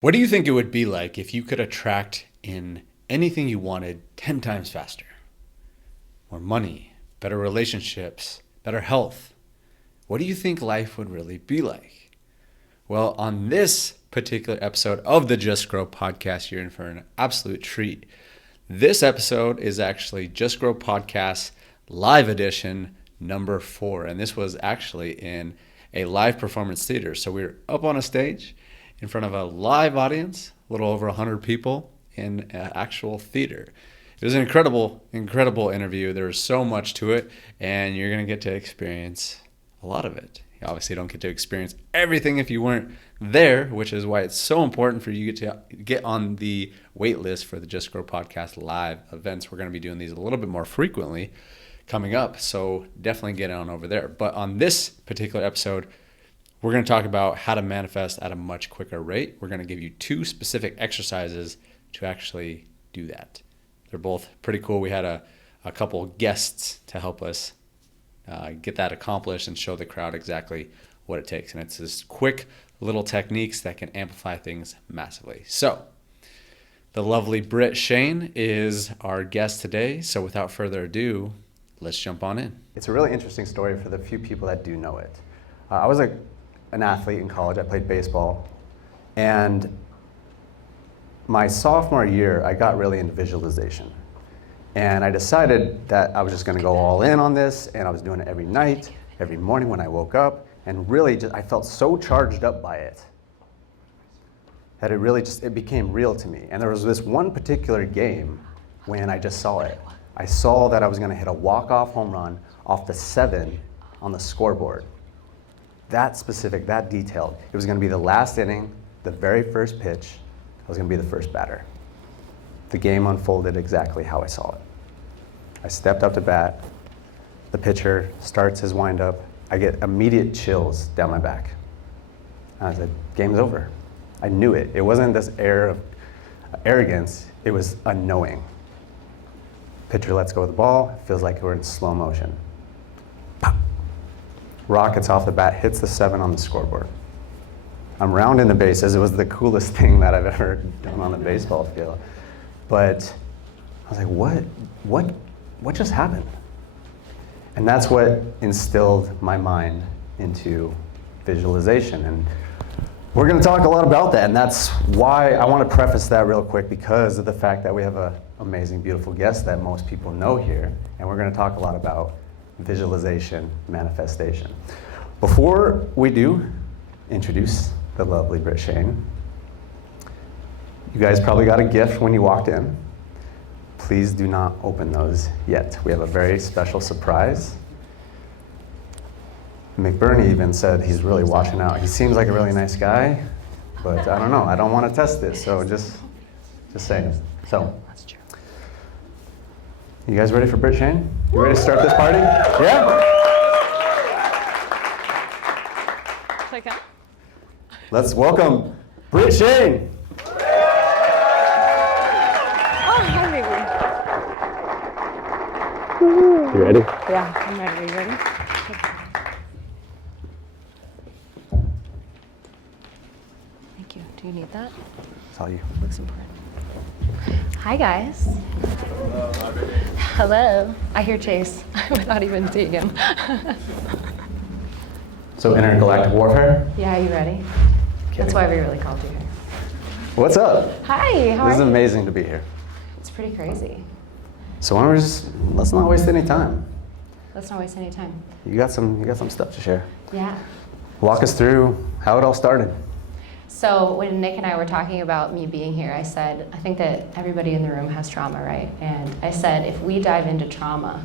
What do you think it would be like if you could attract in anything you wanted 10 times faster? More money, better relationships, better health. What do you think life would really be like? Well, on this particular episode of the Just Grow podcast, you're in for an absolute treat. This episode is actually Just Grow Podcast Live Edition number 4. And this was actually in a live performance theater. So we were up on a stage in front of a live audience, a little over 100 people in an actual theater. It was an incredible interview. There was so much to it, and you're going to get to experience a lot of it. You obviously don't get to experience everything if you weren't there, which is why it's so important for you to get on the wait list for the Just Grow Podcast live events. We're going to be doing these a little bit more frequently coming up, so definitely get on over there. But on this particular episode, we're going to talk about how to manifest at a much quicker rate. We're going to give you 2 specific exercises to actually do that. They're both pretty cool. We had a couple guests to help us get that accomplished and show the crowd exactly what it takes. And it's just quick little techniques that can amplify things massively. So the lovely Brit Shane is our guest today. So without further ado, let's jump on in. It's a really interesting story for the few people that do know it. I was an athlete in college. I played baseball, and my sophomore year I got really into visualization, and I decided that I was just going to go all in on this, and I was doing it every night, every morning when I woke up, and really I felt so charged up by it that it became real to me. And there was this one particular game when I just saw it. I saw that I was going to hit a walk-off home run off the 7 on the scoreboard. That specific, that detailed. It was going to be the last inning, the very first pitch. I was going to be the first batter. The game unfolded exactly how I saw it. I stepped up to bat. The pitcher starts his windup. I get immediate chills down my back. And I said, game's over. I knew it. It wasn't this air of arrogance. It was a knowing. Pitcher lets go of the ball. It feels like we're in slow motion. Pop. Rockets off the bat, hits the 7 on the scoreboard. I'm rounding the bases. It was the coolest thing that I've ever done on a baseball field. But I was like, what just happened? And that's what instilled my mind into visualization. And we're going to talk a lot about that. And that's why I want to preface that real quick, because of the fact that we have an amazing, beautiful guest that most people know here. And we're going to talk a lot about visualization, manifestation. Before we do introduce the lovely Brit Shane, you guys probably got a gift when you walked in. Please do not open those yet. We have a very special surprise. McBurney even said he's really watching out. He seems like a really nice guy, but I don't know. I don't want to test this, so just saying. So, you guys ready for Brit Shane? You ready to start this party? Yeah? Okay. Let's welcome Brit Shane. Oh, hi, baby. You ready? Yeah, I'm ready. Are you ready? Thank you. Do you need that? It's all you. Looks important. Hi, guys. Hello. I hear Chase without even seeing him. So intergalactic warfare? Yeah, you ready? That's why we really called you here. What's up? Hi, how This is are you? amazing to be here. It's pretty crazy. So why don't we let's not waste any time. Let's not waste any time. You got some stuff to share. Yeah. Walk us through how it all started. So when Nick and I were talking about me being here, I said, I think that everybody in the room has trauma, right? And I said, if we dive into trauma,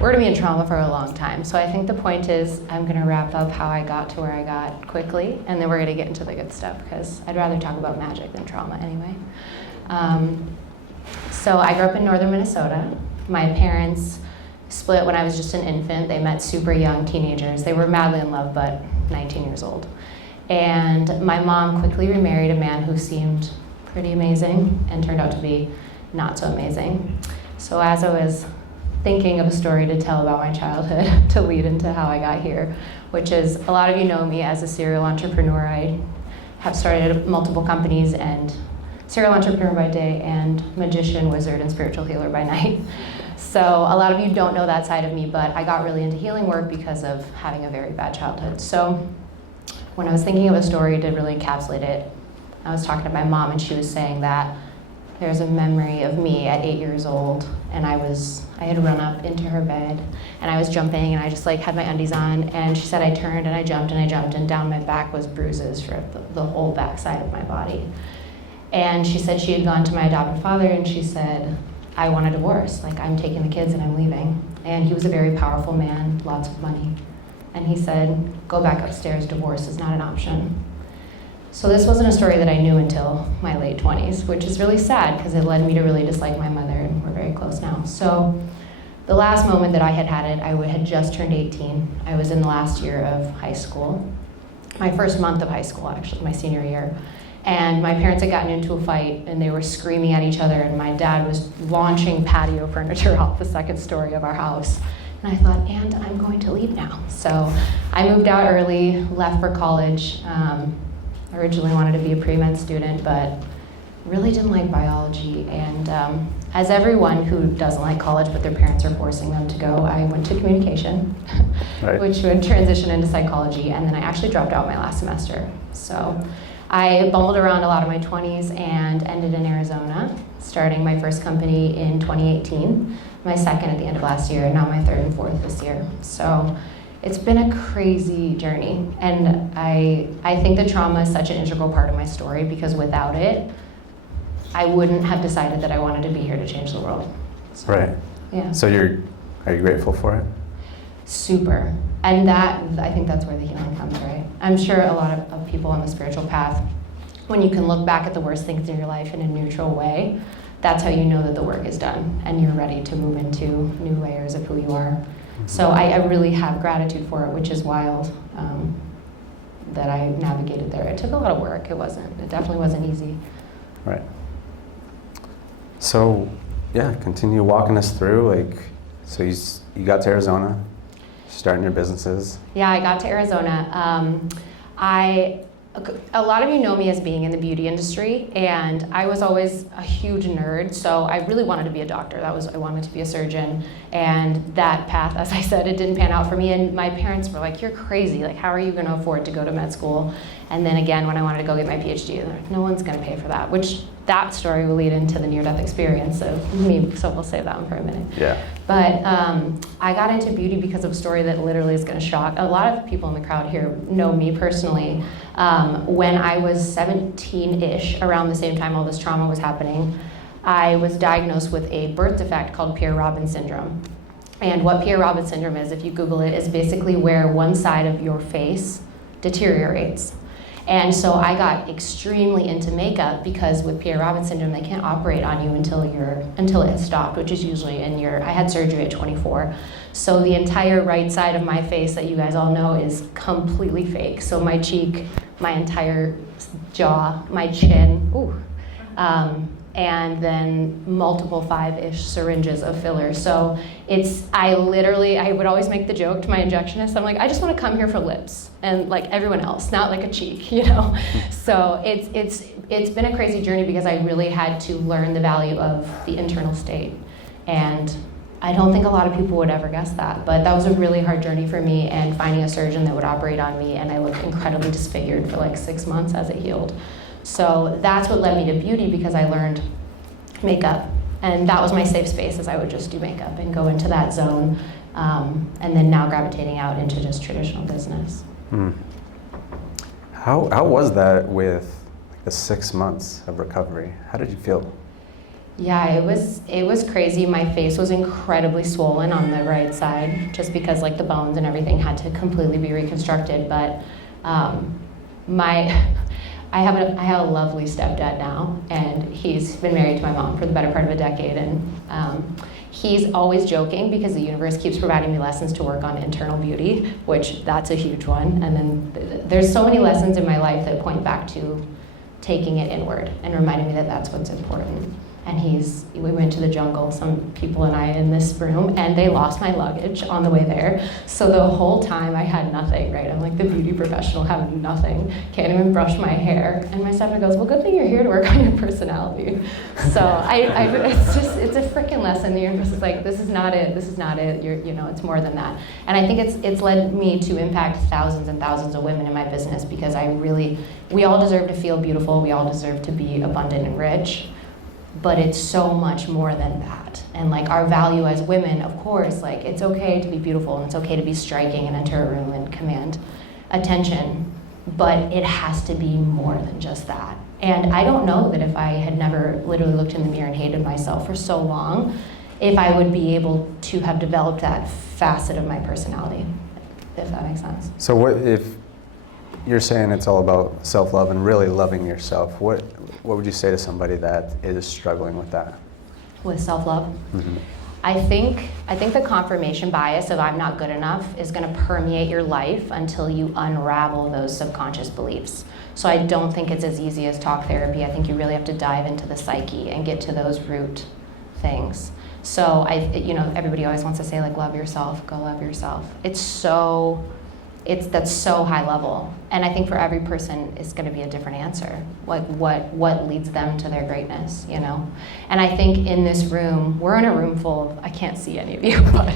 we're gonna be in trauma for a long time. So I think the point is I'm gonna wrap up how I got to where I got quickly, and then we're gonna get into the good stuff, because I'd rather talk about magic than trauma anyway. So I grew up in northern Minnesota. My parents split when I was just an infant. They met super young teenagers. They were madly in love, but 19 years old. And my mom quickly remarried a man who seemed pretty amazing and turned out to be not so amazing. So as I was thinking of a story to tell about my childhood to lead into how I got here, which is, a lot of you know me as a serial entrepreneur. I have started multiple companies and serial entrepreneur by day and magician, wizard, and spiritual healer by night. So a lot of you don't know that side of me, but I got really into healing work because of having a very bad childhood. So when I was thinking of a story to really encapsulate it, I was talking to my mom and she was saying that there's a memory of me at 8 years old, and I had run up into her bed and I was jumping and I just like had my undies on, and she said I turned and I jumped and down my back was bruises for the whole back side of my body. And she said she had gone to my adopted father and she said, I want a divorce, like I'm taking the kids and I'm leaving. And he was a very powerful man, lots of money. And he said, go back upstairs, divorce is not an option. So this wasn't a story that I knew until my late 20s, which is really sad because it led me to really dislike my mother, and we're very close now. So the last moment that I had it, I had just turned 18. I was in the last year of high school, my first month of high school, actually, my senior year. And my parents had gotten into a fight and they were screaming at each other, and my dad was launching patio furniture off the second story of our house. And I thought, and I'm going to leave now. So I moved out early, left for college. Originally wanted to be a pre-med student, but really didn't like biology. And as everyone who doesn't like college but their parents are forcing them to go, I went to communication, Right. which would transition into psychology, and then I actually dropped out my last semester. So I bumbled around a lot of my 20s and ended in Arizona, starting my first company in 2018, my second at the end of last year, and now my third and fourth this year. So it's been a crazy journey, and I think the trauma is such an integral part of my story, because without it, I wouldn't have decided that I wanted to be here to change the world. So, Right. yeah. So are you grateful for it? Super. And I think that's where the healing comes, right? I'm sure a lot of people on the spiritual path, when you can look back at the worst things in your life in a neutral way, that's how you know that the work is done and you're ready to move into new layers of who you are. So I really have gratitude for it, which is wild, that I navigated there. It took a lot of work. It definitely wasn't easy. Right. So, yeah, continue walking us through, so you got to Arizona, starting your businesses. Yeah, I got to Arizona. A lot of you know me as being in the beauty industry, and I was always a huge nerd, so I really wanted to be a doctor. I wanted to be a surgeon, and that path, as I said, it didn't pan out for me, and my parents were like, you're crazy, like how are you gonna afford to go to med school? And then again, when I wanted to go get my PhD, they're like, no one's gonna pay for that, which that story will lead into the near-death experience of me, so we'll save that one for a minute. Yeah. But I got into beauty because of a story that literally is gonna shock. A lot of people in the crowd here know me personally. When I was 17-ish, around the same time all this trauma was happening, I was diagnosed with a birth defect called Pierre-Robin syndrome. And what Pierre-Robin syndrome is, if you Google it, is basically where one side of your face deteriorates. And so I got extremely into makeup because with Pierre-Robin syndrome, they can't operate on you until it has stopped, which is usually I had surgery at 24. So the entire right side of my face that you guys all know is completely fake. So my cheek, my entire jaw, my chin, and then multiple 5-ish syringes of filler. So I would always make the joke to my injectionist, I'm like, I just want to come here for lips and like everyone else, not like a cheek, you know? So it's been a crazy journey because I really had to learn the value of the internal state. And I don't think a lot of people would ever guess that, but that was a really hard journey for me, and finding a surgeon that would operate on me, and I looked incredibly disfigured for like 6 months as it healed. So that's what led me to beauty, because I learned makeup, and that was my safe space, as I would just do makeup and go into that zone, and then now gravitating out into just traditional business. How was that with the 6 months of recovery? How did you feel? Yeah, it was crazy. My face was incredibly swollen on the right side, just because like the bones and everything had to completely be reconstructed. But I have a lovely stepdad now, and he's been married to my mom for the better part of a decade, and he's always joking because the universe keeps providing me lessons to work on internal beauty, which that's a huge one. And then there's so many lessons in my life that point back to taking it inward and reminding me that that's what's important. And we went to the jungle, some people and I in this room, and they lost my luggage on the way there. So the whole time I had nothing, right? I'm like the beauty professional, have nothing, can't even brush my hair. And my stepdad goes, well, good thing you're here to work on your personality. So it's a freaking lesson. The universe is like, this is not it, it's more than that. And I think it's led me to impact thousands and thousands of women in my business, because we all deserve to feel beautiful, we all deserve to be abundant and rich. But it's so much more than that. And like our value as women, of course, like it's okay to be beautiful and it's okay to be striking and enter a room and command attention, but it has to be more than just that. And I don't know that if I had never literally looked in the mirror and hated myself for so long, if I would be able to have developed that facet of my personality, if that makes sense. So what if you're saying it's all about self-love and really loving yourself, what would you say to somebody that is struggling with that? With self-love? Mm-hmm. I think the confirmation bias of I'm not good enough is going to permeate your life until you unravel those subconscious beliefs. So I don't think it's as easy as talk therapy. I think you really have to dive into the psyche and get to those root things. So everybody always wants to say like, love yourself, go love yourself. That's so high level. And I think for every person it's going to be a different answer. Like what leads them to their greatness, you know? And I think in this room, we're in a room full of, I can't see any of you, but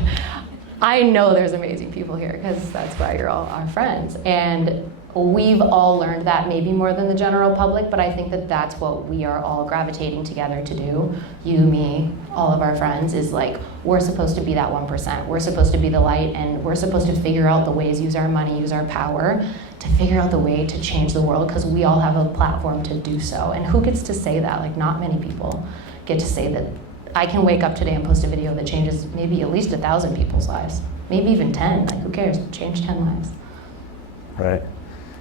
I know there's amazing people here, because that's why you're all our friends. And we've all learned that, maybe more than the general public, but I think that that's what we are all gravitating together to do. You, me, all of our friends, is like, we're supposed to be that 1%. We're supposed to be the light, and we're supposed to figure out the ways, use our money, use our power, to figure out the way to change the world, because we all have a platform to do so. And who gets to say that? Like, not many people get to say that. I can wake up today and post a video that changes maybe at least 1,000 people's lives, maybe even 10. Like, who cares? Change 10 lives. Right.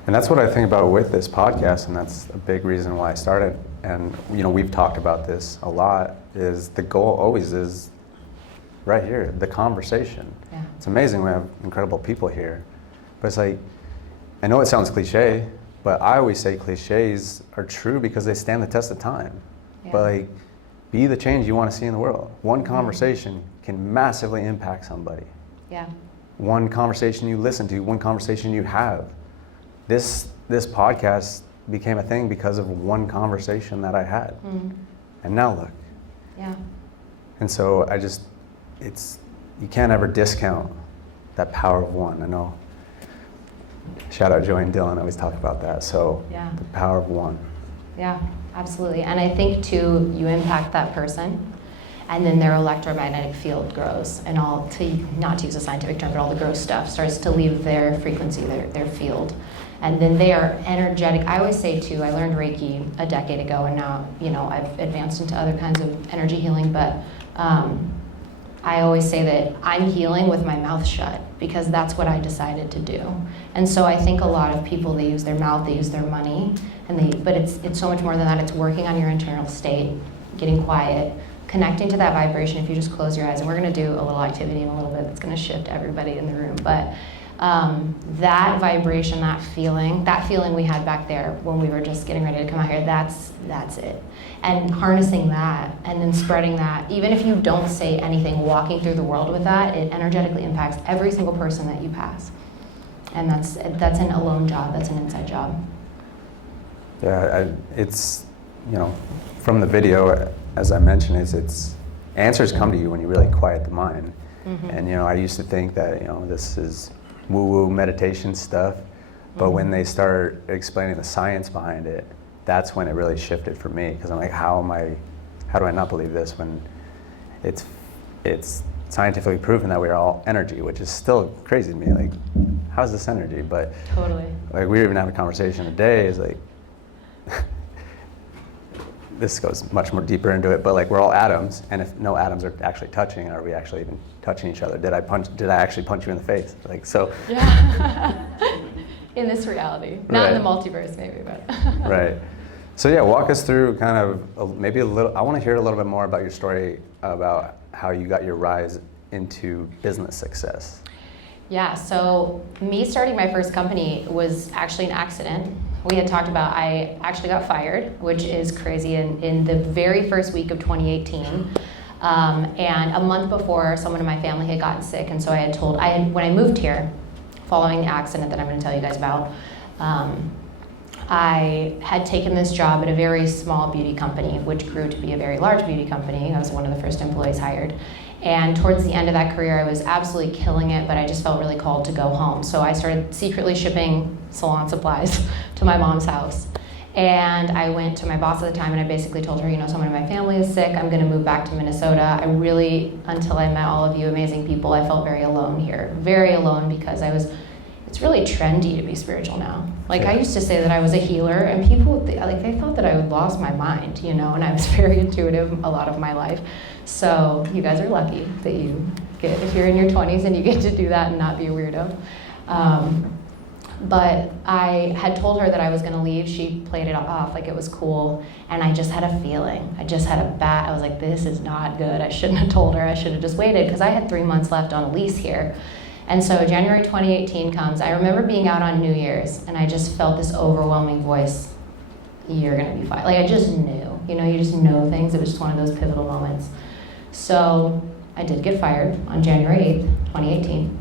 And that's what I think about with this podcast, and that's a big reason why I started. And we've talked about this a lot, is the goal always is right here, the conversation. Yeah. It's amazing we have incredible people here. But it's like, I know it sounds cliche, but I always say cliches are true because they stand the test of time. Yeah. But like, be the change you want to see in the world. One conversation can massively impact somebody. Yeah. One conversation you listen to, one conversation you have. This podcast became a thing because of one conversation that I had. And now look. Yeah. And so you can't ever discount that power of one. I know, shout out Joey and Dylan, always talk about that. So Yeah. the power of one. Yeah, absolutely. And I think too, you impact that person, and then their electromagnetic field grows, and not to use a scientific term, but all the gross stuff starts to leave their frequency, their field. And then they are energetic. I always say too, I learned Reiki a decade ago, and now, I've advanced into other kinds of energy healing, but I always say that I'm healing with my mouth shut, because that's what I decided to do. And so I think a lot of people, they use their mouth, they use their money, but it's so much more than that. It's working on your internal state, getting quiet, connecting to that vibration. If you just close your eyes, and we're going to do a little activity in a little bit that's going to shift everybody in the room, but that vibration, that feeling we had back there when we were just getting ready to come out here, that's it. And harnessing that and then spreading that, even if you don't say anything, walking through the world with that, it energetically impacts every single person that you pass. And that's an alone job, that's an inside job. Yeah, it's, from the video, as I mentioned, it's answers come to you when you really quiet the mind. Mm-hmm. And I used to think that this is woo-woo meditation stuff, but when they start explaining the science behind it, that's when it really shifted for me, because I'm like, how do I not believe this when it's scientifically proven that we're all energy, which is still crazy to me. Like, how's this energy? But totally. Like, we were even having a conversation today, is like, this goes much more deeper into it, but like, we're all atoms, and if no atoms are actually touching, are we actually even touching each other? Did I actually punch you in the face? Like, so. Yeah. In this reality, not right. in the multiverse, maybe, but. Right. So yeah, walk us through kind of maybe a little. I want to hear a little bit more about your story, about how you got your rise into business success. Yeah. So me starting my first company was actually an accident. we had talked about, I actually got fired, which is crazy, in the very first week of 2018. And a month before, someone in my family had gotten sick, and so when I moved here, following the accident that I'm going to tell you guys about, I had taken this job at a very small beauty company, which grew to be a very large beauty company. I was one of the first employees hired. And towards the end of that career, I was absolutely killing it, but I just felt really called to go home. So I started secretly shipping salon supplies to my mom's house. And I went to my boss at the time, and I basically told her, someone in my family is sick, I'm gonna move back to Minnesota. I really, until I met all of you amazing people, I felt very alone here. Very alone, because it's really trendy to be spiritual now. Like, I used to say that I was a healer, and people, they thought that I had lost my mind, and I was very intuitive a lot of my life. So you guys are lucky that if you're in your 20s and you get to do that and not be a weirdo. But I had told her that I was going to leave. She played it off like it was cool, and I just had a feeling. I was like, this is not good. I shouldn't have told her. I should have just waited, because I had 3 months left on a lease here. And so January 2018 comes. I remember being out on New Year's, and I just felt this overwhelming voice, you're going to be fine. Like, I just knew. You just know things. It was just one of those pivotal moments. So I did get fired on January 8th, 2018.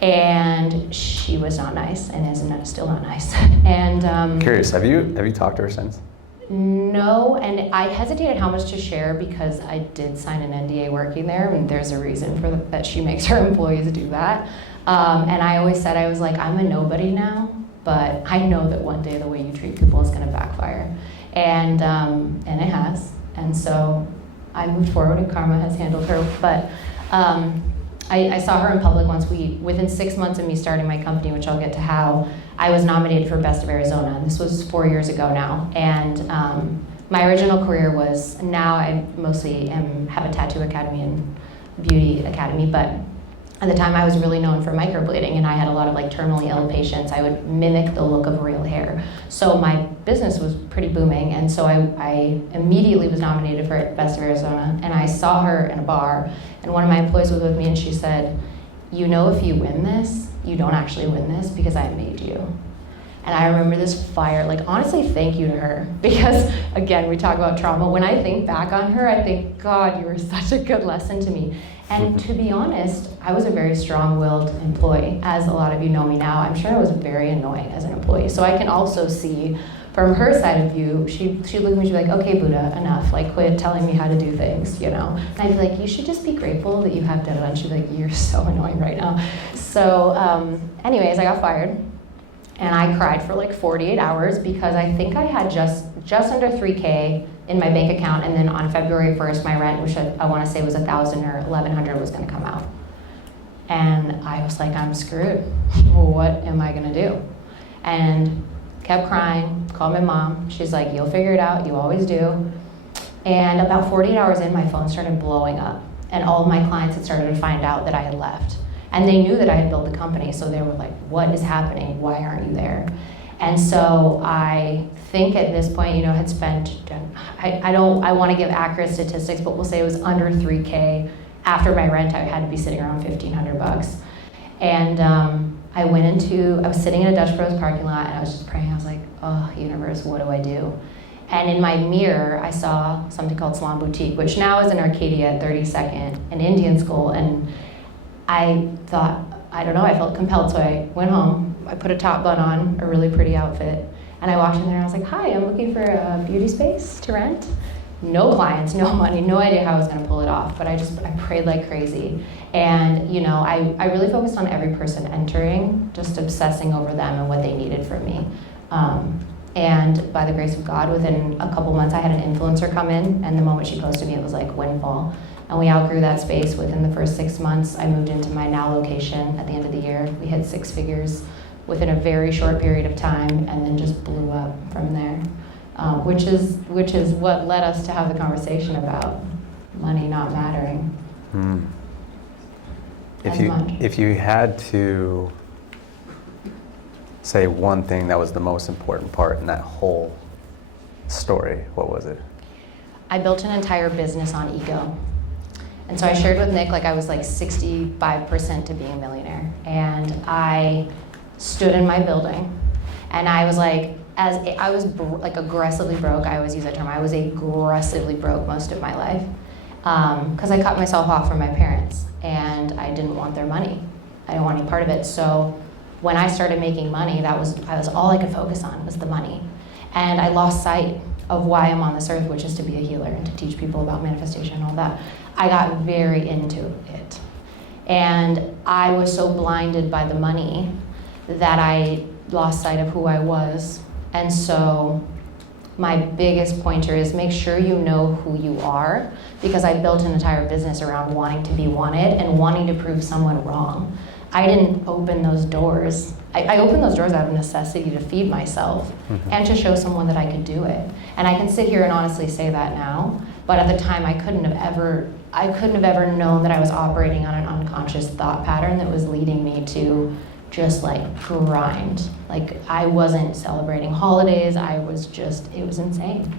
And she was not nice, and is still not nice. And Curious, have you talked to her since? No, and I hesitated how much to share, because I did sign an NDA working there, and there's a reason for that she makes her employees do that. And I always said, I was like, I'm a nobody now, but I know that one day the way you treat people is going to backfire, and it has. And so I moved forward, and karma has handled her. But I saw her in public once. Within 6 months of me starting my company, which I'll get to how, I was nominated for Best of Arizona. This was 4 years ago now. And my original career was, now I mostly have a tattoo academy and beauty academy, but at the time I was really known for microblading, and I had a lot of terminally ill patients. I would mimic the look of real hair. So my business was pretty booming, and so I immediately was nominated for Best of Arizona, and I saw her in a bar, and one of my employees was with me, and she said, if you win this, you don't actually win this, because I made you. And I remember this fire, honestly, thank you to her, because again, we talk about trauma. When I think back on her, I think, God, you were such a good lesson to me. And to be honest, I was a very strong-willed employee. As a lot of you know me now, I'm sure I was very annoying as an employee. So I can also see from her side of view, she'd look at me, she'd be like, okay, Buddha, enough, quit telling me how to do things, And I'd be like, you should just be grateful that you have da-da-da. And she'd be like, you're so annoying right now. So anyways, I got fired, and I cried for 48 hours, because I think I had just under 3K in my bank account, and then on February 1st, my rent, which I want to say was $1,000 or $1,100, was going to come out. And I was like, I'm screwed. What am I going to do? And kept crying, called my mom. She's like, you'll figure it out, you always do. And about 48 hours in, my phone started blowing up, and all of my clients had started to find out that I had left. And they knew that I had built the company, so they were like, what is happening? Why aren't you there? And so I think at this point, had spent, I want to give accurate statistics, but we'll say it was under 3K. After my rent, I had to be sitting around $1,500. And I was sitting in a Dutch Bros parking lot, and I was just praying. I was like, oh, universe, what do I do? And in my mirror, I saw something called Salon Boutique, which now is in Arcadia at 32nd, an Indian school. And I thought, I don't know, I felt compelled, so I went home. I put a top bun on, a really pretty outfit, and I walked in there, and I was like, hi, I'm looking for a beauty space to rent. No clients, no money, no idea how I was gonna pull it off, but I prayed like crazy. And I really focused on every person entering, just obsessing over them and what they needed from me. And by the grace of God, within a couple months, I had an influencer come in, and the moment she posted me, it was like windfall. And we outgrew that space within the first 6 months. I moved into my now location at the end of the year. We hit 6 figures within a very short period of time, and then just blew up from there, which is what led us to have the conversation about money not mattering. If you had to say one thing that was the most important part in that whole story, what was it? I built an entire business on ego. And so I shared with Nick, I was 65% to being a millionaire. And I stood in my building, and I was like, I was like aggressively broke. I always use that term. I was aggressively broke most of my life because I cut myself off from my parents, and I didn't want their money. I didn't want any part of it. So when I started making money, that was all I could focus on was the money, and I lost sight of why I'm on this earth, which is to be a healer and to teach people about manifestation and all that. I got very into it. And I was so blinded by the money that I lost sight of who I was. And so my biggest pointer is make sure you know who you are, because I built an entire business around wanting to be wanted and wanting to prove someone wrong. I didn't open those doors. I opened those doors out of necessity to feed myself and to show someone that I could do it. And I can sit here and honestly say that now, but at the time I couldn't have ever known that I was operating on an unconscious thought pattern that was leading me to just like grind. Like I wasn't celebrating holidays, it was insane.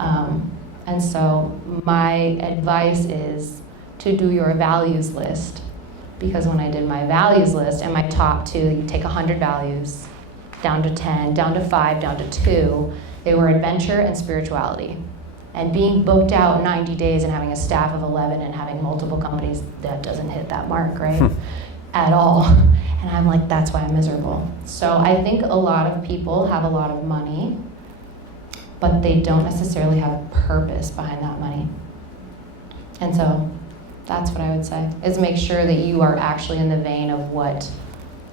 And so my advice is to do your values list. Because when I did my values list and my top 2, you take 100 values, down to 10, down to 5, down to 2, they were adventure and spirituality. And being booked out 90 days and having a staff of 11 and having multiple companies, that doesn't hit that mark, right? At all. And I'm like, that's why I'm miserable. So I think a lot of people have a lot of money, but they don't necessarily have a purpose behind that money. And so that's what I would say, is make sure that you are actually in the vein of what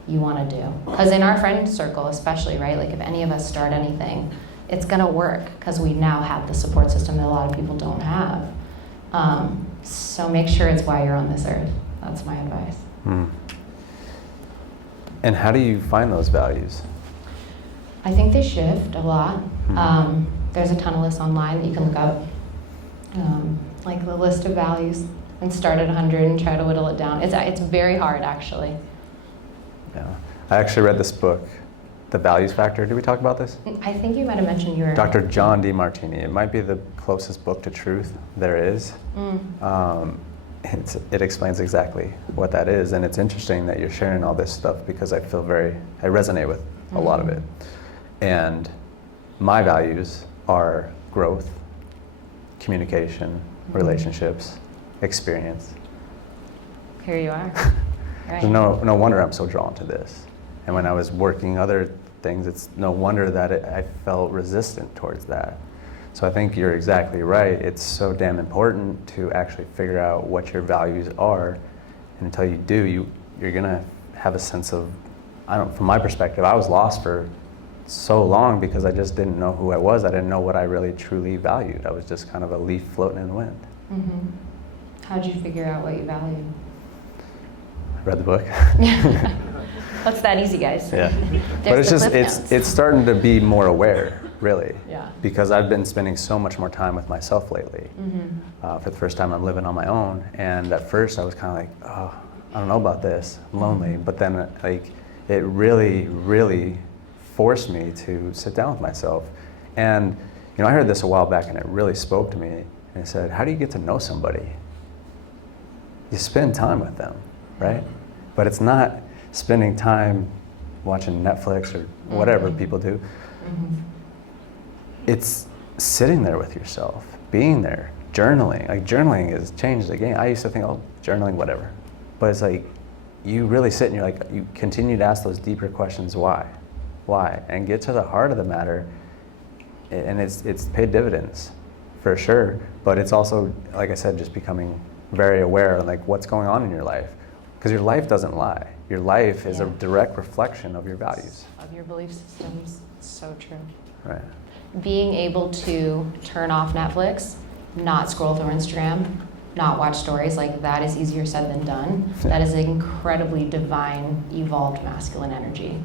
you want to do. Because in our friend circle especially, right, like if any of us start anything, it's going to work because we now have the support system that a lot of people don't have. So make sure it's why you're on this earth. That's my advice. And how do you find those values? I think they shift a lot. There's a ton of lists online that you can look up, like the list of values, and start at 100 and try to whittle it down. It's very hard, actually. Yeah, I actually read this book, The Values Factor. Did we talk about this? I think you might have mentioned your... Dr. John DeMartini. It might be the closest book to truth there is. It explains exactly what that is, and it's interesting that you're sharing all this stuff because I resonate with a lot of it. And my values are growth, communication, relationships, experience. Here you are. Right. There's no wonder I'm so drawn to this. And when I was working other things, it's no wonder that I felt resistant towards that. So I think you're exactly right. It's so damn important to actually figure out what your values are. And until you do, you're gonna have a sense of, from my perspective, I was lost for so long because I just didn't know who I was. I didn't know what I really truly valued. I was just kind of a leaf floating in the wind. How'd you figure out what you value? I read the book. What's that easy, guys? Yeah. But it's just, it's starting to be more aware, really. Yeah. Because I've been spending so much more time with myself lately. For the first time I'm living on my own. And at first I was kind of like, oh, I don't know about this, I'm lonely. But then like, it really, really forced me to sit down with myself. And I heard this a while back and it really spoke to me. And it said, how do you get to know somebody? You spend time with them, right? But it's not spending time watching Netflix or whatever people do. It's sitting there with yourself, being there, journaling. Like journaling has changed the game. I used to think, oh, journaling, whatever. But it's like, you really sit and you continue to ask those deeper questions, why? Why? And get to the heart of the matter. And it's paid dividends, for sure. But it's also, like I said, just becoming very aware of like what's going on in your life. Because your life doesn't lie. Your life is a direct reflection of your values. Of your belief systems. So true. Right. Being able to turn off Netflix, not scroll through Instagram, not watch stories, like that is easier said than done. That is incredibly divine, evolved masculine energy.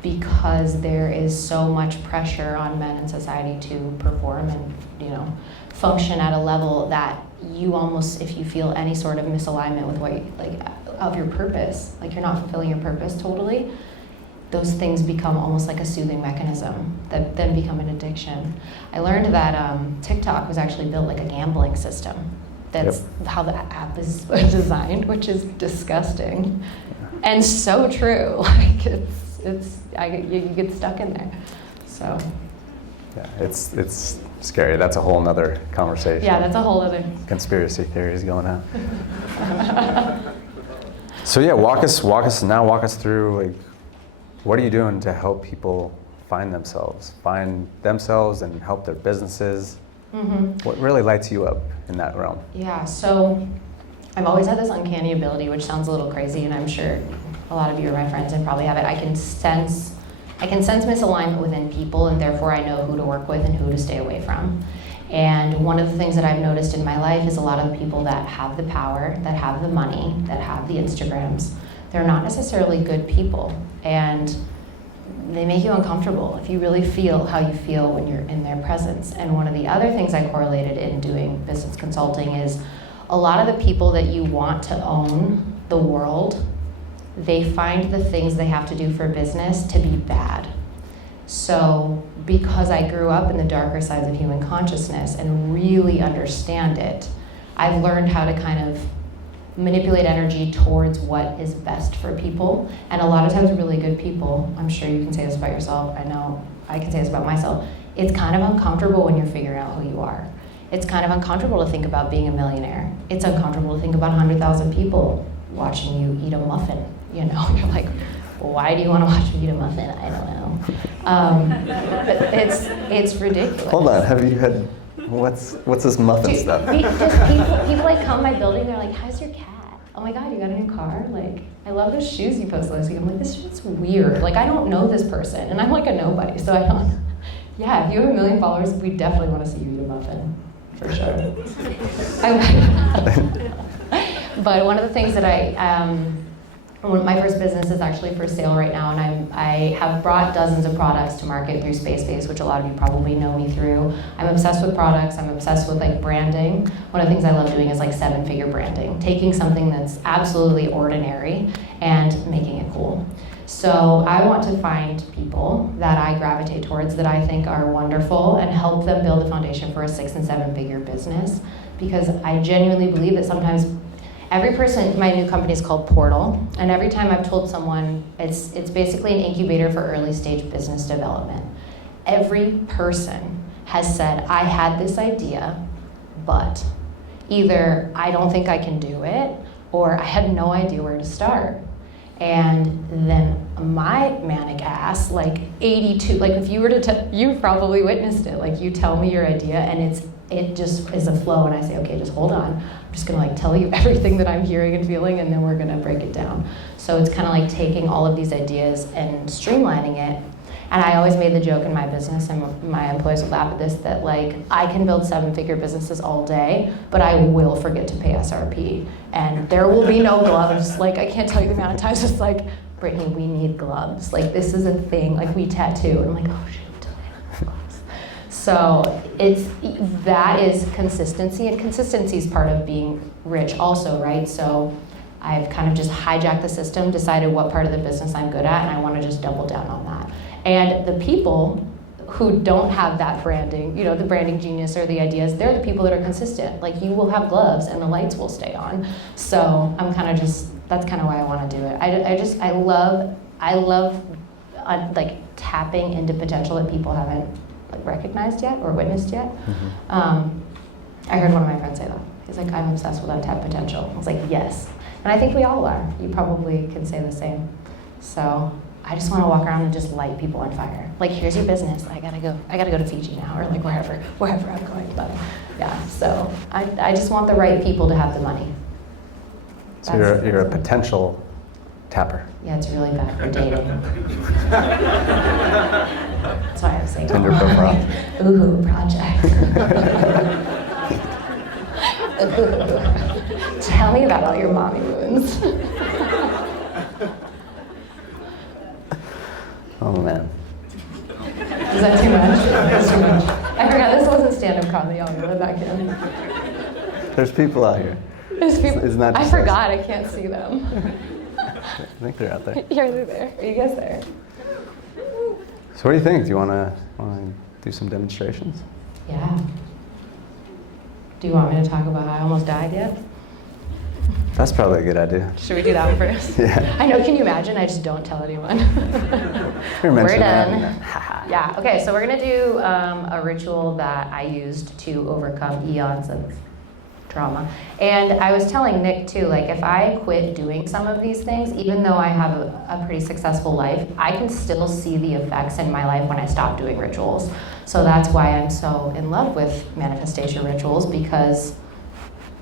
Because there is so much pressure on men in society to perform and, function at a level that you almost, if you feel any sort of misalignment with what of your purpose, like you're not fulfilling your purpose totally, those things become almost like a soothing mechanism that then become an addiction. I learned that TikTok was actually built like a gambling system. That's how the app is designed, which is disgusting and so true. Like you get stuck in there. So Yeah, it's scary. That's a whole nother conversation. yeah, that's a whole other. Conspiracy theories going on. So yeah, walk us through, like, what are you doing to help people find themselves and help their businesses? What really lights you up in that realm? Yeah, so I've always had this uncanny ability, which sounds a little crazy, and I'm sure a lot of you are my friends and probably have it. I can sense misalignment within people, and therefore I know who to work with and who to stay away from. And one of the things that I've noticed in my life is a lot of the people that have the power, that have the money, that have the Instagrams, they're not necessarily good people. And they make you uncomfortable if you really feel how you feel when you're in their presence. And one of the other things I correlated in doing business consulting is a lot of the people that you want to own the world, they find the things they have to do for business to be bad. So because I grew up in the darker sides of human consciousness and really understand it, I've learned how to kind of manipulate energy towards what is best for people. And a lot of times really good people, I'm sure you can say this about yourself, I know I can say this about myself, it's kind of uncomfortable when you're figuring out who you are. It's kind of uncomfortable to think about being a millionaire. It's uncomfortable to think about 100,000 people watching you eat a muffin. You know, you're like, why do you want to watch me eat a muffin? I don't know. But it's ridiculous. Hold on, have you had, what's this muffin Dude, stuff? people like come to my building, they're like, how's your cat? Oh my God, you got a new car? Like, I love those shoes you post last week. I'm like, this shit's weird. Like, I don't know this person, and I'm like a nobody, so I don't. Yeah, if you have 1 million followers, we definitely want to see you eat a muffin, for sure. But one of the things that my first business is actually for sale right now, and I have brought dozens of products to market through Space, which a lot of you probably know me through. I'm obsessed with products. I'm obsessed with like branding. One of the things I love doing is like 7-figure branding, taking something that's absolutely ordinary and making it cool. So I want to find people that I gravitate towards that I think are wonderful and help them build a foundation for a 6- and 7-figure business, because I genuinely believe that sometimes every person, my new company is called Portal, and every time I've told someone, it's basically an incubator for early stage business development. Every person has said, I had this idea, but either I don't think I can do it, or I had no idea where to start. And then my manic ass, like 82, like if you were to, you've probably witnessed it, like you tell me your idea and it just is a flow, and I say, okay, just hold on. I'm just gonna like tell you everything that I'm hearing and feeling, and then we're gonna break it down. So it's kind of like taking all of these ideas and streamlining it. And I always made the joke in my business, and my employees will laugh at this, that like I can build 7-figure businesses all day, but I will forget to pay SRP. And there will be no gloves. Like, I can't tell you the amount of times it's like, Brittany, we need gloves. Like, this is a thing. Like, we tattoo. And I'm like, oh shoot, I have gloves. So that is consistency, and consistency is part of being rich also, right? So I've kind of just hijacked the system, decided what part of the business I'm good at, and I want to just double down on that. And the people who don't have that branding, you know, the branding genius or the ideas, they're the people that are consistent. Like, you will have gloves and the lights will stay on. So I'm kind of just, that's kind of why I want to do it. I love like tapping into potential that people haven't like recognized yet or witnessed yet. I heard one of my friends say that. He's like, I'm obsessed with untapped potential. I was like, yes. And I think we all are. You probably can say the same. So I just want to walk around and just light people on fire. Like, here's your business. I gotta go to Fiji now, or like wherever I'm going. But yeah, so I just want the right people to have the money. So you're a potential tapper. Yeah, it's really bad for dating. That's why I was saying, Tinder profile. Ooh, project. Ooh. Tell me about all your mommy wounds. Oh man. Is that too much? That's too much. I forgot this wasn't stand-up comedy. I'll go back in. There's people out here. There's people. It's not I just forgot. I can't see them. I think they're out there. Yeah, they're there. Are you guys there? So what do you think? Do you want to do some demonstrations? Yeah. Do you want me to talk about how I almost died yet? That's probably a good idea. Should we do that one first? Yeah. I know. Can you imagine? I just don't tell anyone. You're We're mentioning done. that. Yeah, okay, so we're gonna do a ritual that I used to overcome eons of trauma. And I was telling Nick too, like if I quit doing some of these things, even though I have a pretty successful life, I can still see the effects in my life when I stop doing rituals. So that's why I'm so in love with manifestation rituals, because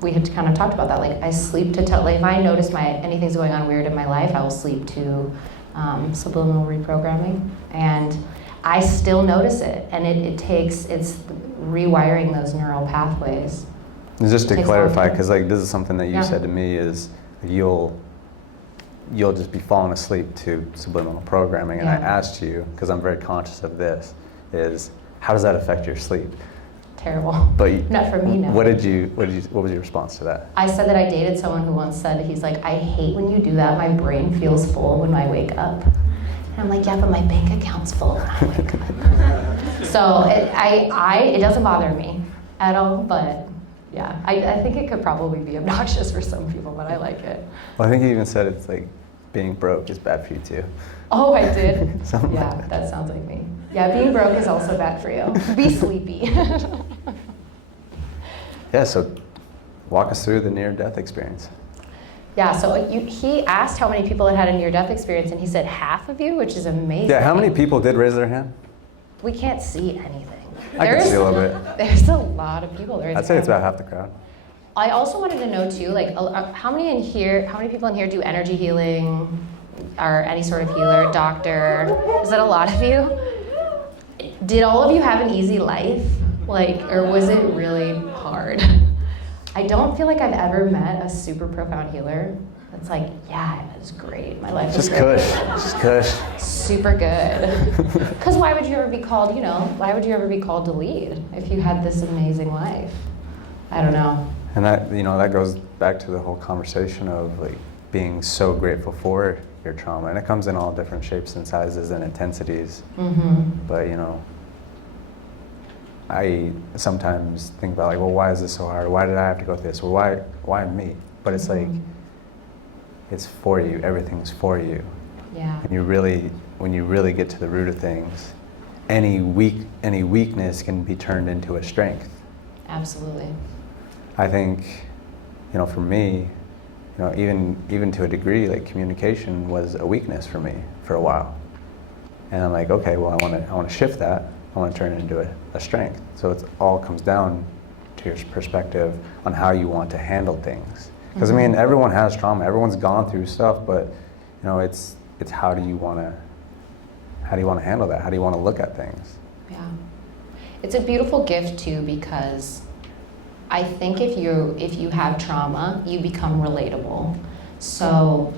we had kind of talked about that. Like I sleep to tell, like if I notice anything's going on weird in my life, I will sleep to subliminal reprogramming. And I still notice it, and it's rewiring those neural pathways. And just to clarify, because like this is something that you said to me, is you'll just be falling asleep to subliminal programming, and I asked you, because I'm very conscious of this, is how does that affect your sleep? Terrible. But not for me, no. What was your response to that? I said that I dated someone who once said, he's like, I hate when you do that. My brain feels full when I wake up. And I'm like, yeah, but my bank account's full when I wake up. So it doesn't bother me at all, but yeah, I think it could probably be obnoxious for some people, but I like it. Well, I think you even said it's like being broke is bad for you too. Oh, I did? Yeah, like that sounds like me. Yeah, being broke is also bad for you. Be sleepy. Yeah, so walk us through the near-death experience. Yeah, so he asked how many people had had a near-death experience, and he said half of you, which is amazing. Yeah, how many people did raise their hand? We can't see anything. I can see a little bit. There's a lot of people. I'd say it's about half the crowd. I also wanted to know too, like how many people in here do energy healing or any sort of healer, doctor? Is that a lot of you? Did all of you have an easy life? Or was it really hard? I don't feel like I've ever met a super profound healer that's like, yeah, it was great. My life was great. Just kush. Super good. Because why would you ever be called to lead if you had this amazing life? I don't know. And that goes back to the whole conversation of like being so grateful for your trauma, and it comes in all different shapes and sizes and intensities. Mm-hmm. But I sometimes think about like, well, why is this so hard? Why did I have to go through this? Well, why me? But it's like, it's for you. Everything's for you. Yeah. And when you really get to the root of things, any weakness can be turned into a strength. Absolutely. I think, for me, even to a degree, like communication was a weakness for me for a while. And I'm like, okay, well, I want to shift that. I want to turn it into a strength. So it all comes down to your perspective on how you want to handle things. Because everyone has trauma. Everyone's gone through stuff, but it's how do you want to handle that? How do you want to look at things? Yeah, it's a beautiful gift too, because I think if you have trauma, you become relatable. So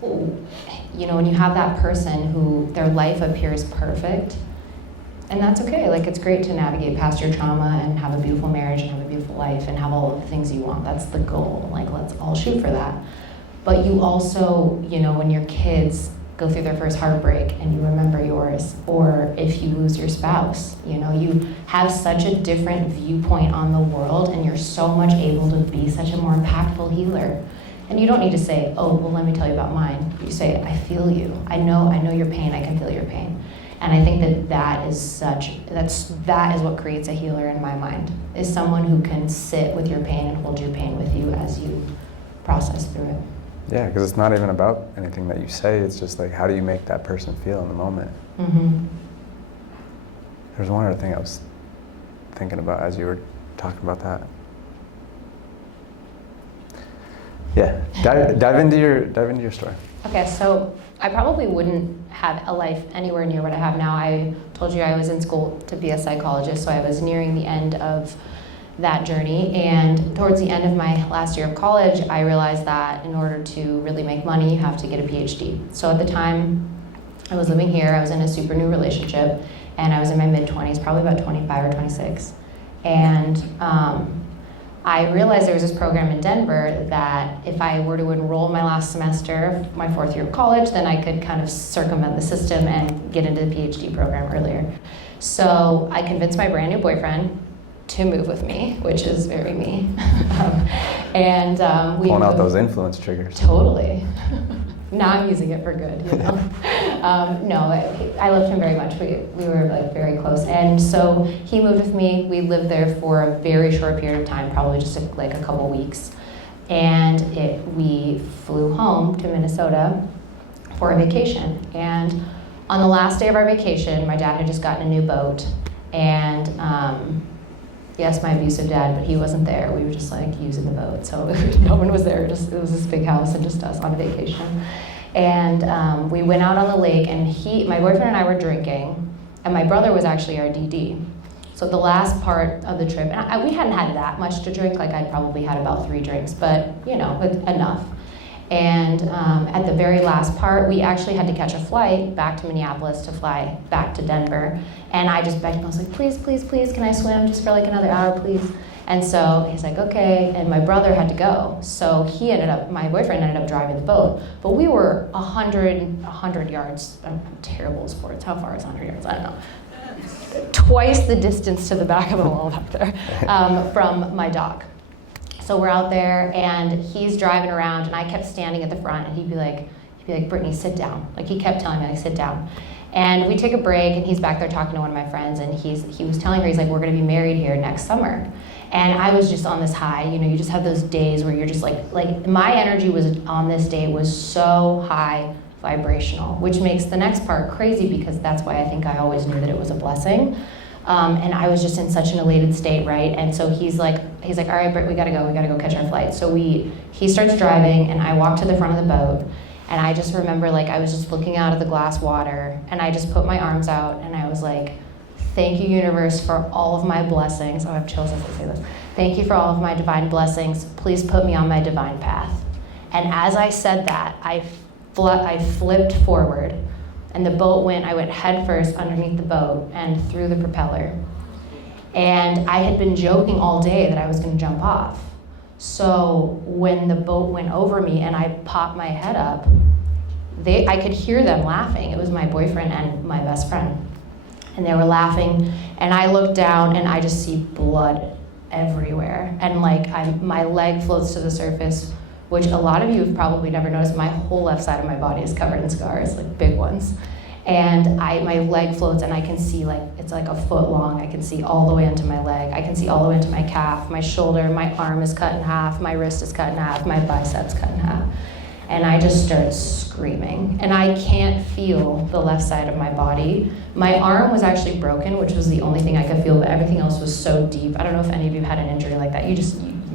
when you have that person who their life appears perfect, and that's okay. Like, it's great to navigate past your trauma and have a beautiful marriage and have a beautiful life and have all of the things you want. That's the goal. Like, let's all shoot for that. But you also, when your kids go through their first heartbreak and you remember yours, or if you lose your spouse, you have such a different viewpoint on the world, and you're so much able to be such a more impactful healer. And you don't need to say, oh, well, let me tell you about mine. You say, I feel you. I know your pain. I can feel your pain. And I think that is what creates a healer in my mind, is someone who can sit with your pain and hold your pain with you as you process through it. Yeah, because it's not even about anything that you say. It's just like, how do you make that person feel in the moment? Mm-hmm. There's one other thing I was thinking about as you were talking about that. Yeah, dive into your story. Okay, so I probably wouldn't have a life anywhere near what I have now. I told you I was in school to be a psychologist, so I was nearing the end of that journey. And towards the end of my last year of college, I realized that in order to really make money, you have to get a PhD. So at the time, I was living here, I was in a super new relationship, and I was in my mid-20s, probably about 25 or 26. And I realized there was this program in Denver that if I were to enroll my last semester, my fourth year of college, then I could kind of circumvent the system and get into the PhD program earlier. So I convinced my brand new boyfriend to move with me, which is very me. We pulling out those influence triggers. Totally. Now I'm using it for good, you know. No, I loved him very much. We were like very close, and so he moved with me. We lived there for a very short period of time, probably just like a couple weeks, and we flew home to Minnesota for a vacation. And on the last day of our vacation, my dad had just gotten a new boat, and yes, my abusive dad, but he wasn't there. We were just like using the boat, so no one was there. It was this big house and just us on vacation. And we went out on the lake, and my boyfriend and I were drinking, and my brother was actually our DD. So the last part of the trip, and we hadn't had that much to drink, like I'd probably had about 3 drinks, but you know, enough. And at the very last part, we actually had to catch a flight back to Minneapolis to fly back to Denver. And I just begged him, I was like, please, please, please, can I swim just for like another hour, please? And so he's like, okay. And my brother had to go. So my boyfriend ended up driving the boat. But we were 100 yards. I'm terrible at sports. How far is 100 yards? I don't know. Twice the distance to the back of the wall back there from my dock. So we're out there, and he's driving around, and I kept standing at the front, and he'd be like, Brittany, sit down. Like, he kept telling me, like, sit down. And we take a break, and he's back there talking to one of my friends, and he was telling her, he's like, we're gonna be married here next summer. And I was just on this high, you know, you just have those days where you're just like my energy was on this day was so high vibrational, which makes the next part crazy, because that's why I think I always knew that it was a blessing. And I was just in such an elated state, right? And so he's like, all right, Britt, we gotta go catch our flight. So he starts driving, and I walk to the front of the boat, and I just remember, like, I was just looking out of the glass water, and I just put my arms out, and I was like, thank you, universe, for all of my blessings. Oh, I have chills as I say this. Thank you for all of my divine blessings. Please put me on my divine path. And as I said that, I flipped forward, and I went head first underneath the boat and through the propeller. And I had been joking all day that I was gonna jump off. So when the boat went over me and I popped my head up, I could hear them laughing. It was my boyfriend and my best friend. And they were laughing, and I looked down, and I just see blood everywhere. And like my leg floats to the surface, which a lot of you have probably never noticed. My whole left side of my body is covered in scars, like big ones. And my leg floats, and I can see, like, it's like a foot long. I can see all the way into my leg. I can see all the way into my calf, my shoulder, my arm is cut in half, my wrist is cut in half, my bicep's cut in half. And I just start screaming. And I can't feel the left side of my body. My arm was actually broken, which was the only thing I could feel, but everything else was so deep. I don't know if any of you had an injury like that. You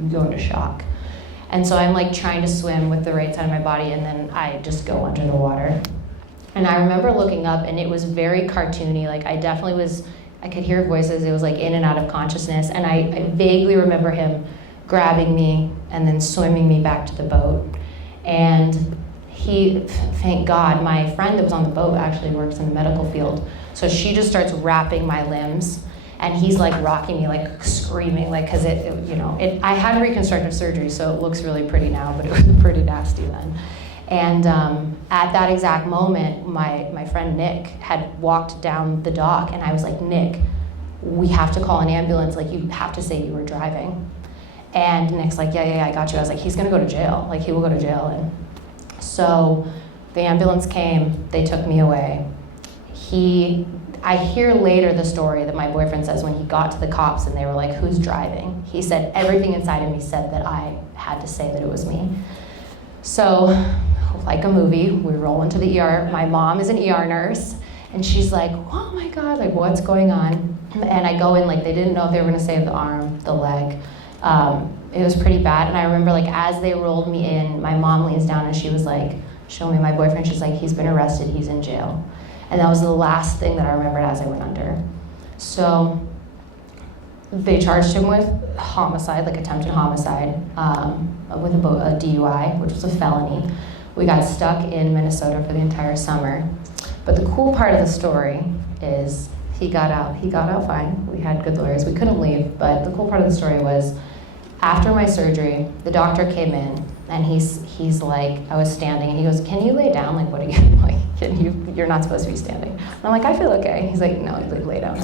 go into shock. And so I'm like trying to swim with the right side of my body, and then I just go under the water. And I remember looking up, and it was very cartoony. Like, I could hear voices. It was like in and out of consciousness. And I vaguely remember him grabbing me and then swimming me back to the boat. And thank God, my friend that was on the boat actually works in the medical field. So she just starts wrapping my limbs, and he's like rocking me, like screaming, like, cause I had reconstructive surgery, so it looks really pretty now, but it was pretty nasty then. And at that exact moment, my friend Nick had walked down the dock, and I was like, Nick, we have to call an ambulance. Like, you have to say you were driving. And Nick's like, yeah, I got you. I was like, he's gonna go to jail. Like, he will go to jail. And so the ambulance came, they took me away. I hear later the story that my boyfriend says when he got to the cops and they were like, who's driving? He said, everything inside of me said that I had to say that it was me. So, like a movie, we roll into the ER. My mom is an ER nurse, and she's like, oh my God, like, what's going on? And I go in, like, they didn't know if they were gonna save the arm, the leg. It was pretty bad, and I remember, like, as they rolled me in, my mom leans down and she was like, showing me my boyfriend, she's like, he's been arrested, he's in jail. And that was the last thing that I remembered as I went under. So they charged him with homicide, like attempted homicide, with a DUI, which was a felony. We got stuck in Minnesota for the entire summer. But the cool part of the story is he got out fine. We had good lawyers, we couldn't leave, but the cool part of the story was after my surgery, the doctor came in, and he's like, I was standing, and he goes, can you lay down? Like, what are you, like, you're not supposed to be standing. And I'm like, I feel okay. He's like, no, he's like, lay down.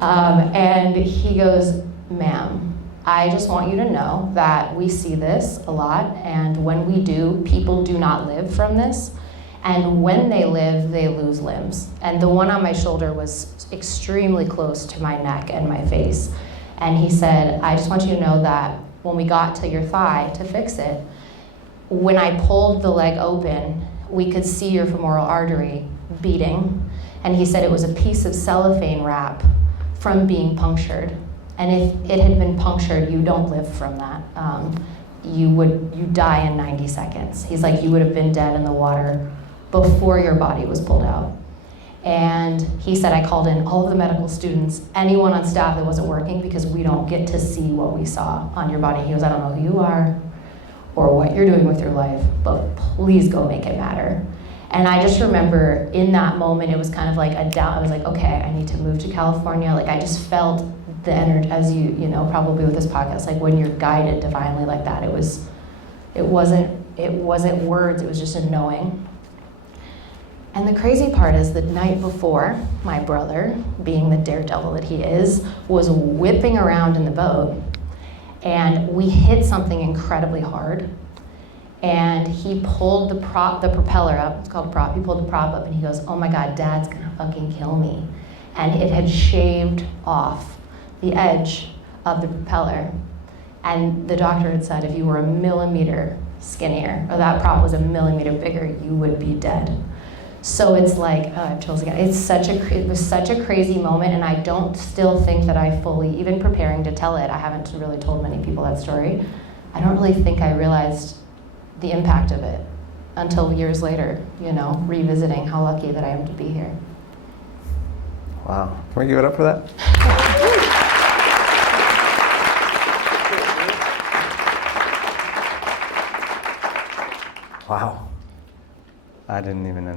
And he goes, ma'am, I just want you to know that we see this a lot, and when we do, people do not live from this. And when they live, they lose limbs. And the one on my shoulder was extremely close to my neck and my face. And he said, I just want you to know that when we got to your thigh to fix it, when I pulled the leg open, we could see your femoral artery beating. And he said it was a piece of cellophane wrap from being punctured. And if it had been punctured, you don't live from that. You die in 90 seconds. He's like, you would have been dead in the water before your body was pulled out. And he said, I called in all of the medical students, anyone on staff that wasn't working, because we don't get to see what we saw on your body. He goes, I don't know who you are or what you're doing with your life, but please go make it matter. And I just remember in that moment, it was kind of like a doubt. I was like, okay, I need to move to California. Like, I just felt the energy, as you know, probably with this podcast, like when you're guided divinely like that, it wasn't words, it was just a knowing. And the crazy part is the night before, my brother, being the daredevil that he is, was whipping around in the boat, and we hit something incredibly hard. And he pulled the propeller up, it's called a prop, he pulled the prop up and he goes, oh my God, Dad's gonna fucking kill me. And it had shaved off the edge of the propeller. And the doctor had said if you were a millimeter skinnier, or that prop was a millimeter bigger, you would be dead. So it's like, oh, I have chills again. It was such a crazy moment, and I don't still think that I fully, even preparing to tell it, I haven't really told many people that story. I don't really think I realized the impact of it until years later, revisiting how lucky that I am to be here. Wow. Can we give it up for that? Wow. I didn't even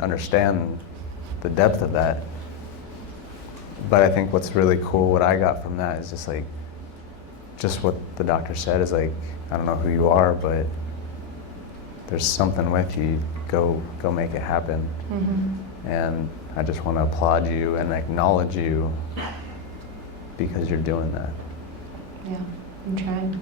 understand the depth of that. But I think what's really cool, what I got from that is just what the doctor said is like, I don't know who you are, but there's something with you. Go make it happen. Mm-hmm. And I just want to applaud you and acknowledge you because you're doing that. Yeah, I'm trying.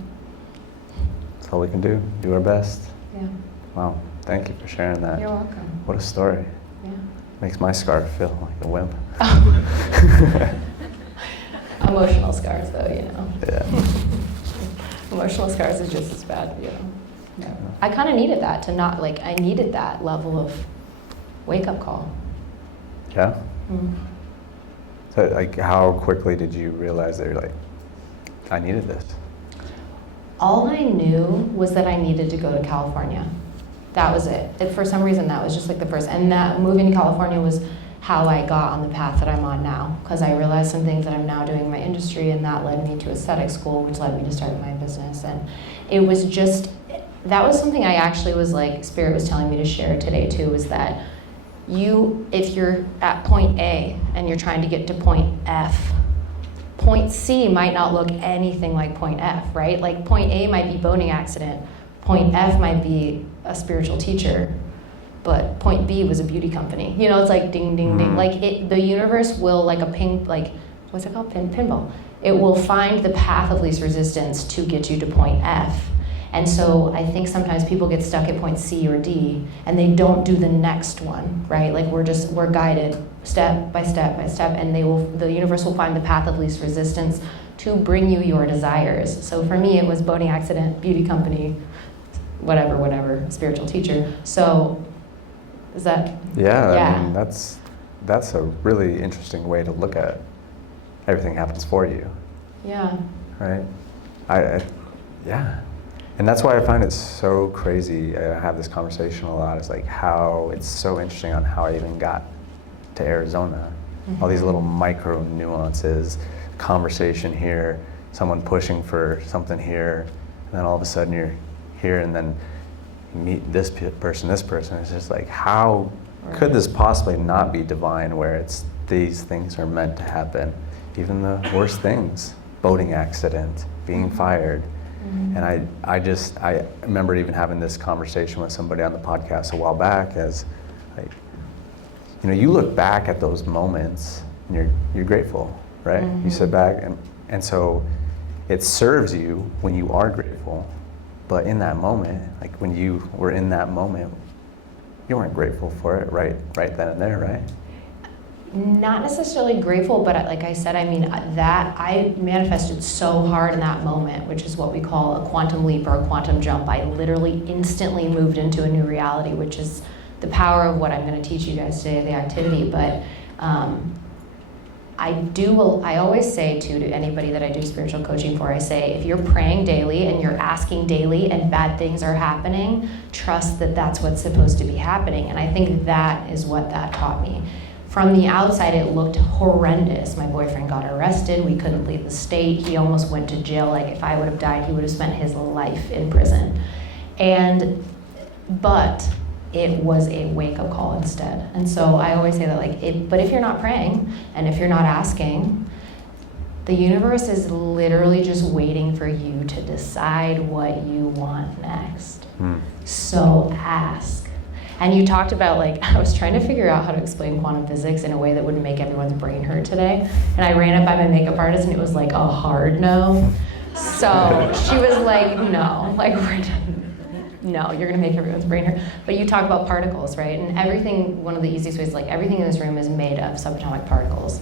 That's all we can do. Do our best. Yeah. Wow. Thank you for sharing that. You're welcome. What a story. Yeah. Makes my scar feel like a wimp. Emotional scars, though, Yeah. Emotional scars is just as bad, Yeah. I kind of needed that I needed that level of wake-up call. Yeah? Mm. So, how quickly did you realize that you're like, I needed this? All I knew was that I needed to go to California. That was it. For some reason, that was just like the first. And that moving to California was how I got on the path that I'm on now, because I realized some things that I'm now doing in my industry, and that led me to aesthetic school, which led me to start my business. And it was just, that was something I actually was like, Spirit was telling me to share today too, was that if you're at point A and you're trying to get to point F, point C might not look anything like point F, right? Like point A might be boating accident, point F might be a spiritual teacher, but point B was a beauty company. It's like ding, ding, ding. Like the universe will, like a what's it called? Pinball. It will find the path of least resistance to get you to point F. And so I think sometimes people get stuck at point C or D and they don't do the next one, right? Like we're guided step by step by step, and the universe will find the path of least resistance to bring you your desires. So for me, it was boating accident, beauty company, whatever, spiritual teacher. So is that? Yeah, Yeah. I mean, that's a really interesting way to look at everything happens for you. Yeah. Right? Yeah. And that's why I find it so crazy. I have this conversation a lot. It's like how it's so interesting on how I even got to Arizona. Mm-hmm. All these little micro nuances, conversation here, someone pushing for something here, and then all of a sudden you're here, and then you meet this person. It's just like, how could this possibly not be divine, where these things are meant to happen? Even the worst things, boating accident, being fired. Mm-hmm. And I remember even having this conversation with somebody on the podcast a while back, as like, you look back at those moments and you're grateful, right? Mm-hmm. You sit back and so it serves you when you are grateful. But in that moment, like when you were in that moment, You weren't grateful for it right then and there, right? Not necessarily grateful, but like I said, I mean, that I manifested so hard in that moment, which is what we call a quantum leap or a quantum jump. I literally instantly moved into a new reality, which is the power of what I'm going to teach you guys today, the activity. But I always say to anybody that I do spiritual coaching for, I say, if you're praying daily and you're asking daily and bad things are happening, trust that that's what's supposed to be happening. And I think that is what that taught me. From the outside, it looked horrendous. My boyfriend got arrested. We couldn't leave the state. He almost went to jail. Like, if I would have died, he would have spent his life in prison. But it was a wake-up call instead. And so I always say that, like, but if you're not praying and if you're not asking, the universe is literally just waiting for you to decide what you want next. So ask. And you talked about, like, I was trying to figure out how to explain quantum physics in a way that wouldn't make everyone's brain hurt today. And I ran it by my makeup artist, and it was like a hard no. So she was like, no, like, no, you're gonna make everyone's brain hurt. But you talk about particles, right? And everything, one of the easiest ways, like, everything in this room is made of subatomic particles.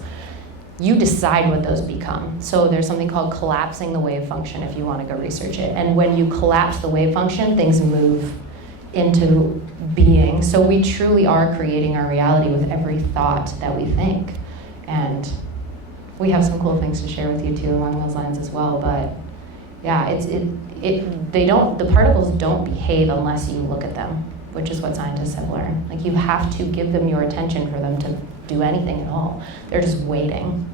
You decide what those become. So there's something called collapsing the wave function if you want to go research it. And when you collapse the wave function, things move into being. So we truly are creating our reality with every thought that we think. And we have some cool things to share with you too along those lines as well. But yeah, the particles don't behave unless you look at them, which is what scientists have learned. Like, you have to give them your attention for them to do anything at all. They're just waiting.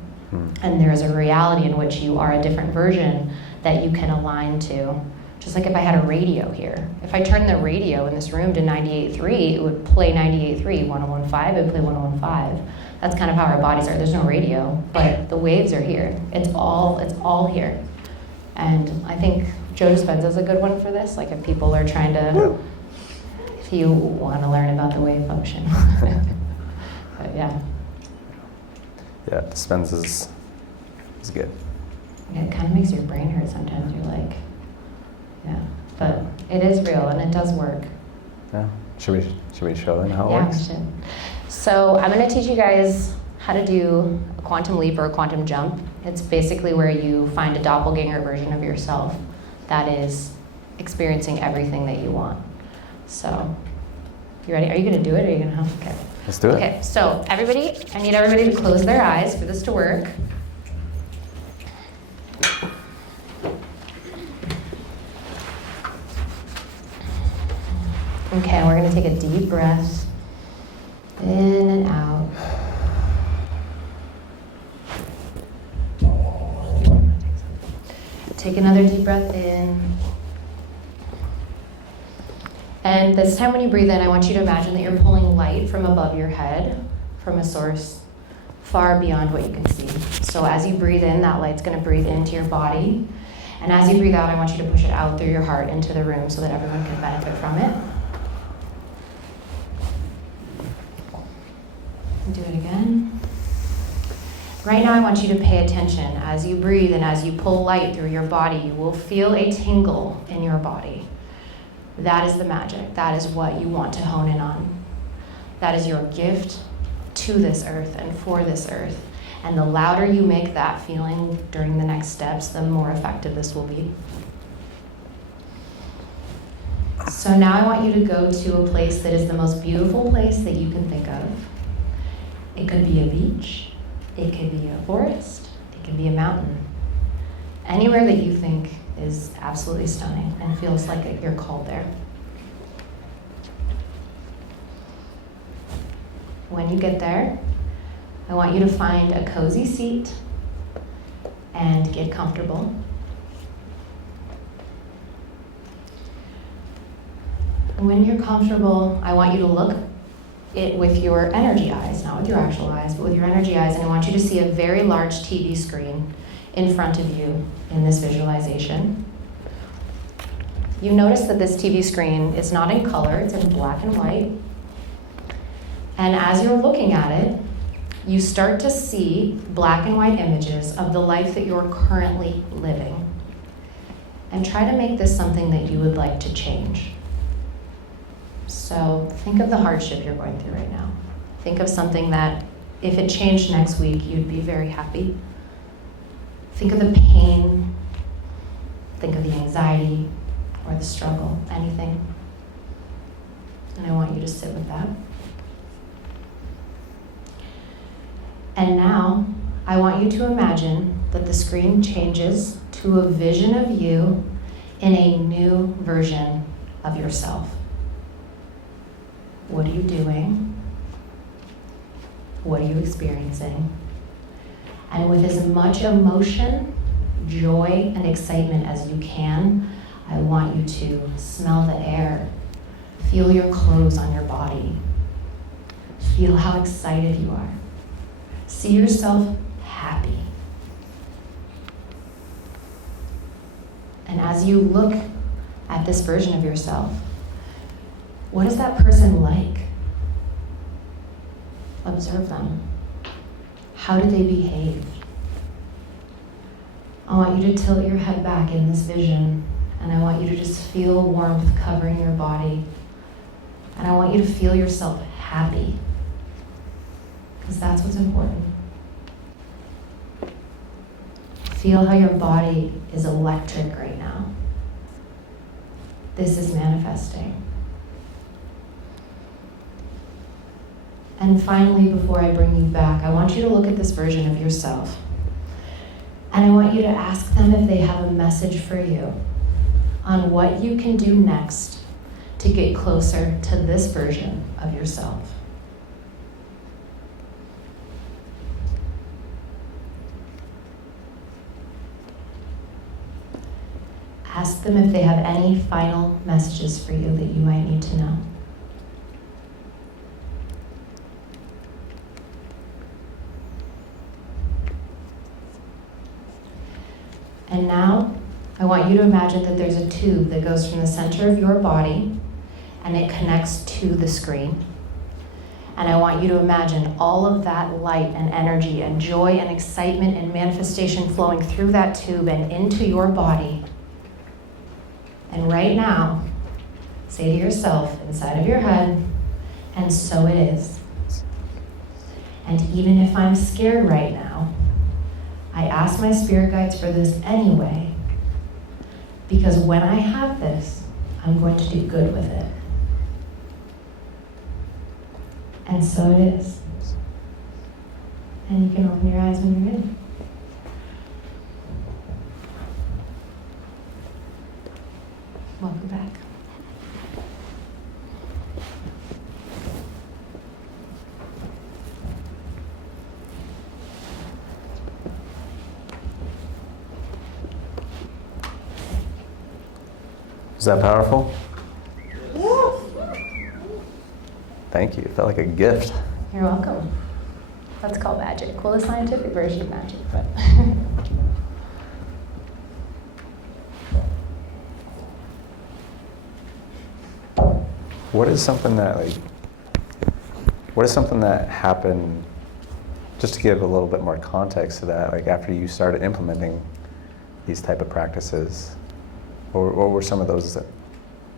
And there's a reality in which you are a different version that you can align to. Just like if I had a radio here. If I turned the radio in this room to 98.3, it would play 98.3, 101.5, it would play 101.5. That's kind of how our bodies are. There's no radio, but the waves are here. It's all here. And I think Joe Dispenza's a good one for this. Like, if people are trying to, if you want to learn about the wave function. But yeah. Yeah, Dispenza's is good. Yeah, it kind of makes your brain hurt sometimes. You're like, yeah, but it is real and it does work. Yeah. Should we show them how it Yeah, works? we should. So I'm going to teach you guys how to do a quantum leap or a quantum jump. It's basically where you find a doppelganger version of yourself that is experiencing everything that you want. So, you ready? Are you going to do it or are you going to help? Okay. Let's do it. Okay, so I need everybody to close their eyes for this to work. Okay, we're going to take a deep breath in and out. Take another deep breath in. And this time when you breathe in, I want you to imagine that you're pulling light from above your head, from a source far beyond what you can see. So as you breathe in, that light's going to breathe into your body. And as you breathe out, I want you to push it out through your heart into the room so that everyone can benefit from it. Do it again. Right now, I want you to pay attention. As you breathe and as you pull light through your body, you will feel a tingle in your body. That is the magic. That is what you want to hone in on. That is your gift to this earth and for this earth. And the louder you make that feeling during the next steps, the more effective this will be. So now I want you to go to a place that is the most beautiful place that you can think of. It could be a beach, it could be a forest, it could be a mountain. Anywhere that you think is absolutely stunning and feels like you're called there. When you get there, I want you to find a cozy seat and get comfortable. And when you're comfortable, I want you to look it with your energy eyes, not with your actual eyes, but with your energy eyes, and I want you to see a very large TV screen in front of you in this visualization. You notice that this TV screen is not in color, it's in black and white. And as you're looking at it, you start to see black and white images of the life that you're currently living. And try to make this something that you would like to change. So think of the hardship you're going through right now. Think of something that if it changed next week, you'd be very happy. Think of the pain. Think of the anxiety or the struggle, anything. And I want you to sit with that. And now, I want you to imagine that the screen changes to a vision of you in a new version of yourself. What are you doing? What are you experiencing? And with as much emotion, joy, and excitement as you can, I want you to smell the air, feel your clothes on your body, feel how excited you are. See yourself happy. And as you look at this version of yourself, what is that person like? Observe them. How do they behave? I want you to tilt your head back in this vision, and I want you to just feel warmth covering your body. And I want you to feel yourself happy, because that's what's important. Feel how your body is electric right now. This is manifesting. And finally, before I bring you back, I want you to look at this version of yourself. And I want you to ask them if they have a message for you on what you can do next to get closer to this version of yourself. Ask them if they have any final messages for you that you might need to know. And now, I want you to imagine that there's a tube that goes from the center of your body and it connects to the screen. And I want you to imagine all of that light and energy and joy and excitement and manifestation flowing through that tube and into your body. And right now, say to yourself inside of your head, and so it is. And even if I'm scared right now, I ask my spirit guides for this anyway, because when I have this, I'm going to do good with it. And so it is. And you can open your eyes when you're ready. Welcome back. Was that powerful? Thank you. It felt like a gift. You're welcome. That's called magic. Well, the scientific version of magic, but. What is something that happened, just to give a little bit more context to that, like after you started implementing these type of practices, or what were some of those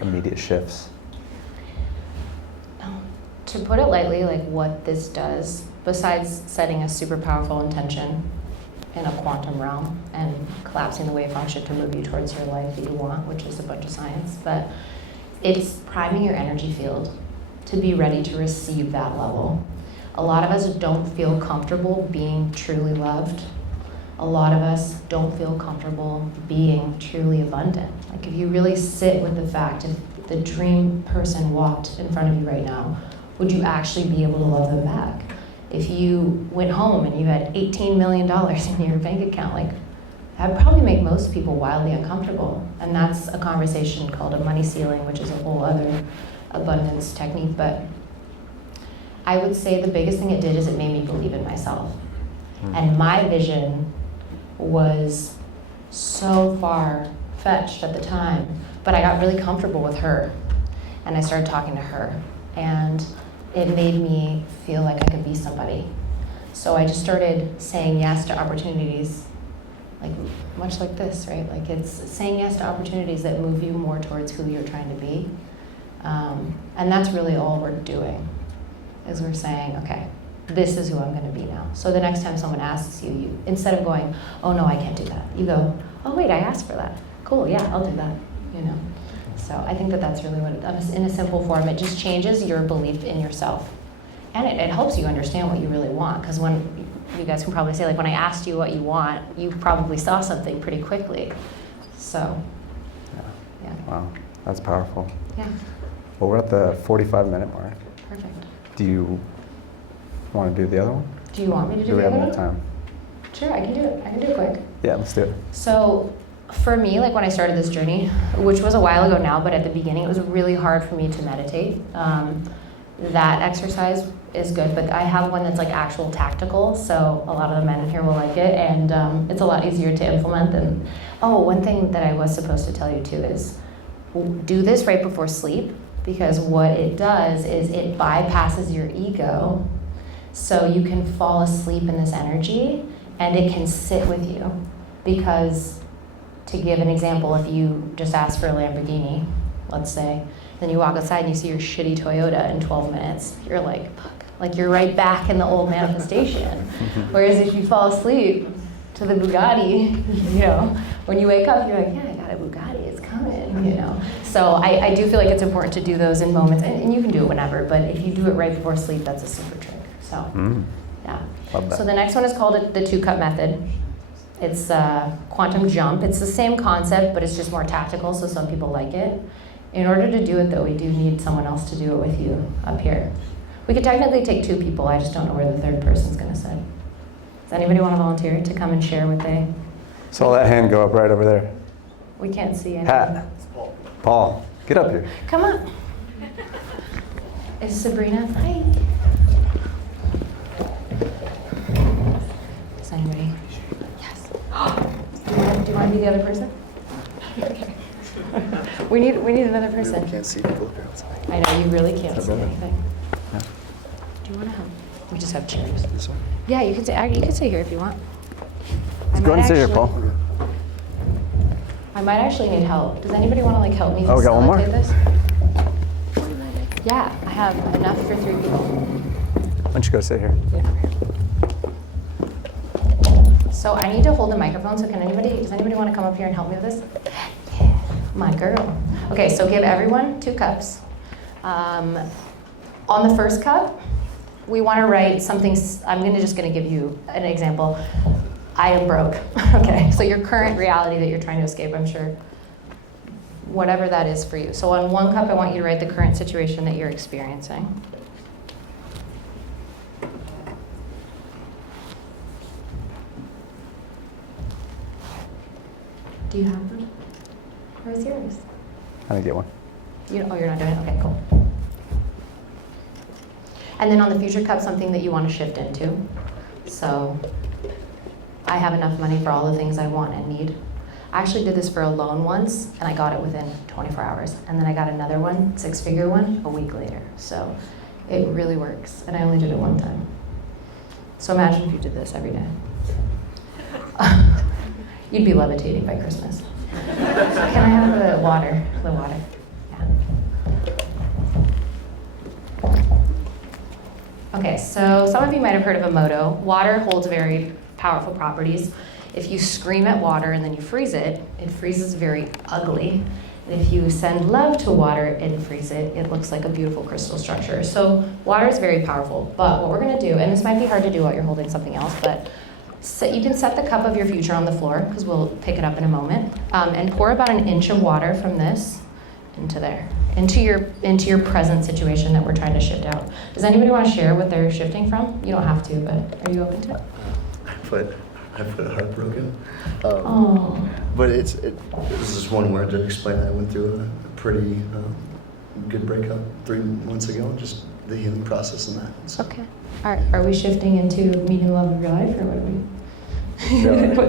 immediate shifts? To put it lightly, like what this does, besides setting a super powerful intention in a quantum realm and collapsing the wave function to move you towards your life that you want, which is a bunch of science, but it's priming your energy field to be ready to receive that level. A lot of us don't feel comfortable being truly loved. A lot of us don't feel comfortable being truly abundant. Like if you really sit with the fact, if the dream person walked in front of you right now, would you actually be able to love them back? If you went home and you had $18 million in your bank account, like that would probably make most people wildly uncomfortable. And that's a conversation called a money ceiling, which is a whole other abundance technique. But I would say the biggest thing it did is it made me believe in myself. And my vision was so far-fetched at the time, but I got really comfortable with her. And I started talking to her. And it made me feel like I could be somebody. So I just started saying yes to opportunities, like much like this, right? Like it's saying yes to opportunities that move you more towards who you're trying to be. And that's really all we're doing, is we're saying, okay, this is who I'm going to be now. So the next time someone asks you, you instead of going, oh no, I can't do that, you go, oh wait, I asked for that. Cool, yeah, I'll do that. You know. So I think that that's really what it does. In a simple form, it just changes your belief in yourself, and it helps you understand what you really want. Because when you guys can probably say, like, when I asked you what you want, you probably saw something pretty quickly. So, yeah. Wow, that's powerful. Yeah. Well, we're at the 45-minute mark. Perfect. Do you want to do the other one? Do you want me to do we the have other enough one? time? Sure, I can do it. I can do it quick. Yeah, let's do it. So for me, like when I started this journey, which was a while ago now, but at the beginning it was really hard for me to meditate. That exercise is good, but I have one that's like actual tactical, so a lot of the men in here will like it, and it's a lot easier to implement than, one thing that I was supposed to tell you too is do this right before sleep, because what it does is it bypasses your ego, so you can fall asleep in this energy and it can sit with you. Because, to give an example, if you just ask for a Lamborghini, let's say, then you walk outside and you see your shitty Toyota in 12 minutes, you're like, fuck. Like you're right back in the old manifestation. Whereas if you fall asleep to the Bugatti, you know, when you wake up, you're like, yeah, I got a Bugatti, it's coming, you know. So I do feel like it's important to do those in moments, and you can do it whenever, but if you do it right before sleep, that's a super trick. So, yeah. Love that. So the next one is called the 2-cup method. It's quantum jump. It's the same concept, but it's just more tactical, so some people like it. In order to do it, though, we do need someone else to do it with you up here. We could technically take 2 people. I just don't know where the third person's going to sit. Does anybody want to volunteer to come and share what they... Saw that hand go up right over there. We can't see anything. Pat. Paul, get up here. Come on. Is Sabrina? Hi. Is anybody? Yes. Do you want to be the other person? Okay. We need another person. Can't see people up here outside. I know, you really can't see better? anything. Yeah. Do you want to help? We just have chairs. This one? Yeah, you can stay here if you want. Let's go ahead and sit here, Paul. I might actually need help. Does anybody want to like help me Oh, we got one more? facilitate this? Yeah, I have enough for 3 people. Why don't you go sit here? Yeah. So I need to hold the microphone, so does anybody want to come up here and help me with this? Yeah, my girl. Okay, so give everyone 2 cups. On the first cup, we want to write something, I'm just going to give you an example. I am broke. Okay, so your current reality that you're trying to escape, I'm sure. Whatever that is for you. So on 1 cup, I want you to write the current situation that you're experiencing. Do you have one? Where's yours? I didn't get one. You're not doing it? Okay, cool. And then on the future cup, something that you want to shift into. So I have enough money for all the things I want and need. I actually did this for a loan once, and I got it within 24 hours. And then I got another one, 6-figure one, a week later. So it really works, and I only did it 1 time. So imagine if you did this every day. You'd be levitating by Christmas. Can I have the water? The water. Yeah. Okay, so some of you might have heard of a motto. Water holds very powerful properties. If you scream at water and then you freeze it, it freezes very ugly. And if you send love to water and freeze it, it looks like a beautiful crystal structure. So water is very powerful. But what we're going to do, and this might be hard to do while you're holding something else, but you can set the cup of your future on the floor, because we'll pick it up in a moment, and pour about 1 inch of water from this into there, into your present situation that we're trying to shift out. Does anybody want to share what they're shifting from? You don't have to, but are you open to it? I put heartbroken. Oh. But it was just one word to explain that. I went through a pretty good breakup 3 months ago, just the healing process and that. So. Okay. Are we shifting into meeting the love of your life, or what are we?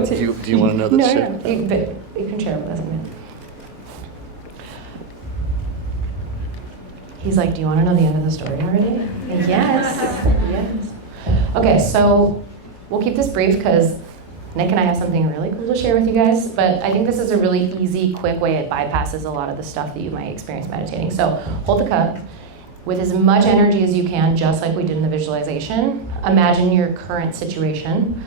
Do you want to know the shift? No. You can share with us a minute. He's like, do you want to know the end of the story already? Yes. Yes. Okay, so we'll keep this brief because Nick and I have something really cool to share with you guys, but I think this is a really easy, quick way. It bypasses a lot of the stuff that you might experience meditating. So hold the cup with as much energy as you can, just like we did in the visualization. Imagine your current situation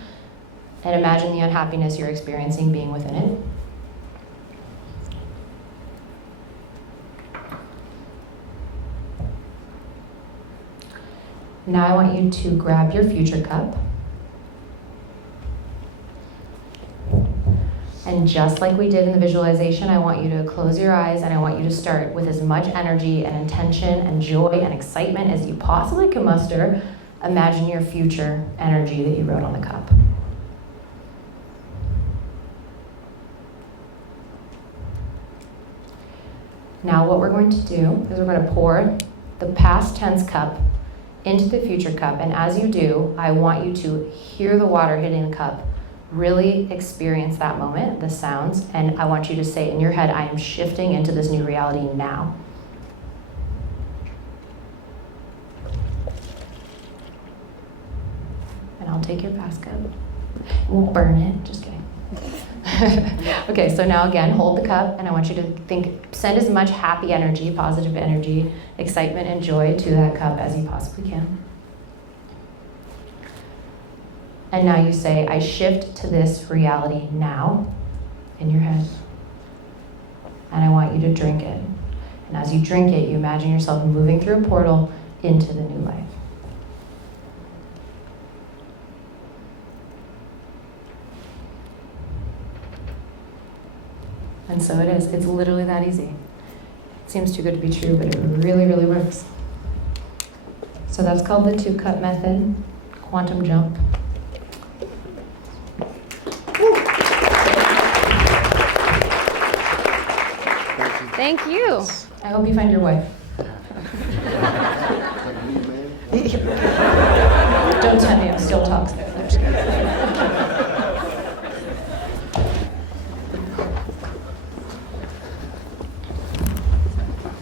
and imagine the unhappiness you're experiencing being within it. Now I want you to grab your future cup. And just like we did in the visualization, I want you to close your eyes and I want you to start with as much energy and intention and joy and excitement as you possibly can muster. Imagine your future energy that you wrote on the cup. Now what we're going to do is we're going to pour the past tense cup into the future cup, and as you do, I want you to hear the water hitting the cup. Really experience that moment, the sounds, and I want you to say in your head, I am shifting into this new reality now. And I'll take your past cup. We'll burn it, just kidding. Okay, so now again, hold the cup, and I want you to send as much happy energy, positive energy, excitement, and joy to that cup as you possibly can. And now you say, I shift to this reality now in your head. And I want you to drink it. And as you drink it, you imagine yourself moving through a portal into the new life. And so it is. It's literally that easy. It seems too good to be true, but it really, really works. So that's called the 2-cup method, quantum jump. Thank you. I hope you find your wife. Don't tell me I'm still toxic. I'm just kidding.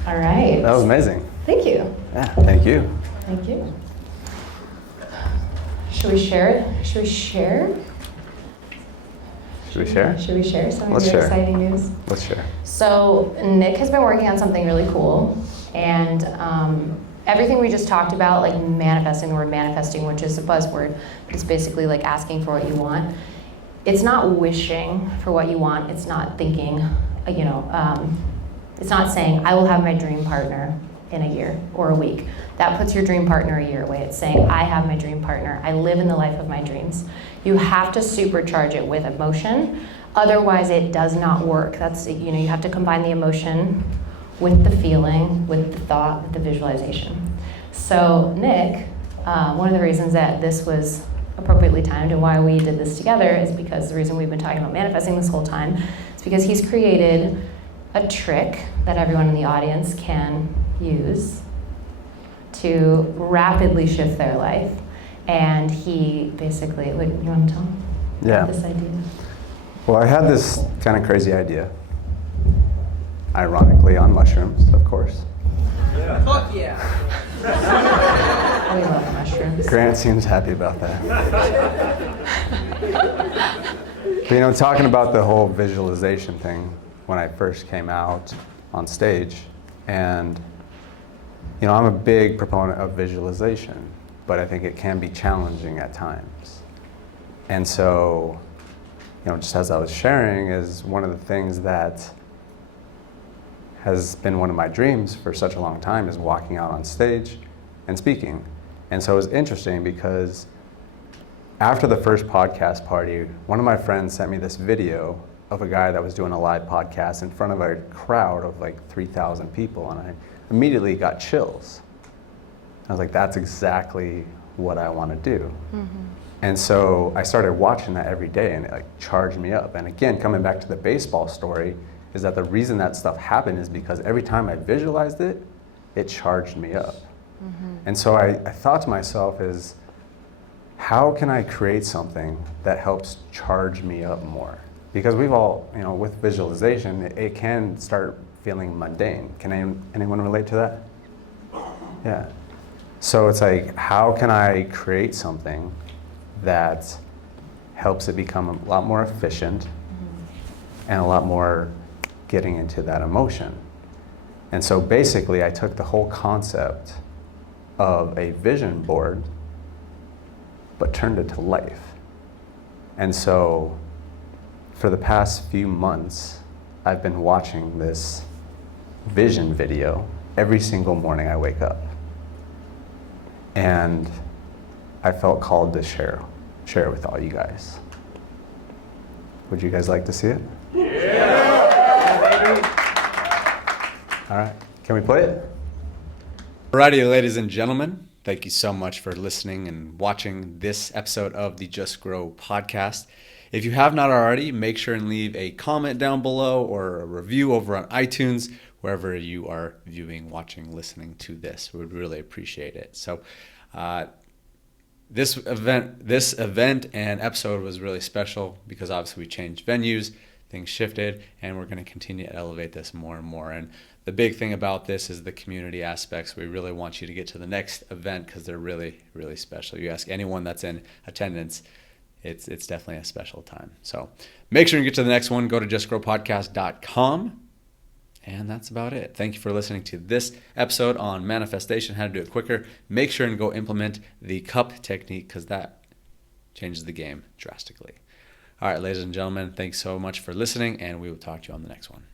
All right. That was amazing. Thank you. Yeah, thank you. Thank you. Should we share it? Should we share? Should we share? Should we share some of Let's your share. exciting news? Let's share. So Nick has been working on something really cool, and everything we just talked about, like manifesting, the word manifesting, which is a buzzword, but it's basically like asking for what you want. It's not wishing for what you want. It's not thinking, it's not saying, I will have my dream partner in a year or a week. That puts your dream partner a year away. It's saying, I have my dream partner. I live in the life of my dreams. You have to supercharge it with emotion. Otherwise, it does not work. That's, you have to combine the emotion with the feeling, with the thought, with the visualization. So Nick, one of the reasons that this was appropriately timed and why we did this together is because the reason we've been talking about manifesting this whole time is because he's created a trick that everyone in the audience can use to rapidly shift their life. And he basically, you want to tell him Yeah. this idea? Well, I had this kind of crazy idea. Ironically, on mushrooms, of course. Fuck yeah! We love mushrooms. Grant seems happy about that. But talking about the whole visualization thing when I first came out on stage, and I'm a big proponent of visualization, but I think it can be challenging at times. And so, just as I was sharing, is one of the things that has been one of my dreams for such a long time is walking out on stage and speaking. And so it was interesting because after the first podcast party, one of my friends sent me this video of a guy that was doing a live podcast in front of a crowd of like 3,000 people, and I immediately got chills. I was like, that's exactly what I want to do. Mm-hmm. And so I started watching that every day, and it charged me up. And again, coming back to the baseball story, is that the reason that stuff happened is because every time I visualized it, it charged me up. Mm-hmm. And so I thought to myself is, how can I create something that helps charge me up more? Because we've all, with visualization, it can start feeling mundane. Can anyone relate to that? Yeah. So it's like, how can I create something that helps it become a lot more efficient and a lot more getting into that emotion. And so basically I took the whole concept of a vision board but turned it to life. And so for the past few months, I've been watching this vision video every single morning I wake up. And I felt called to share it with all you guys. Would you guys like to see it? All right, can we play it? Alrighty, ladies and gentlemen, thank you so much for listening and watching this episode of the Just Grow podcast. If you have not already, make sure and leave a comment down below or a review over on iTunes, wherever you are viewing, watching, listening to this. We would really appreciate it. So this event and episode was really special because obviously we changed venues, things shifted, and we're going to continue to elevate this more and more. And the big thing about this is the community aspects. We really want you to get to the next event because they're really, really special. You ask anyone that's in attendance, it's definitely a special time. So make sure you get to the next one. Go to justgrowpodcast.com. And that's about it. Thank you for listening to this episode on manifestation, how to do it quicker. Make sure and go implement the cup technique because that changes the game drastically. All right, ladies and gentlemen, thanks so much for listening, and we will talk to you on the next one.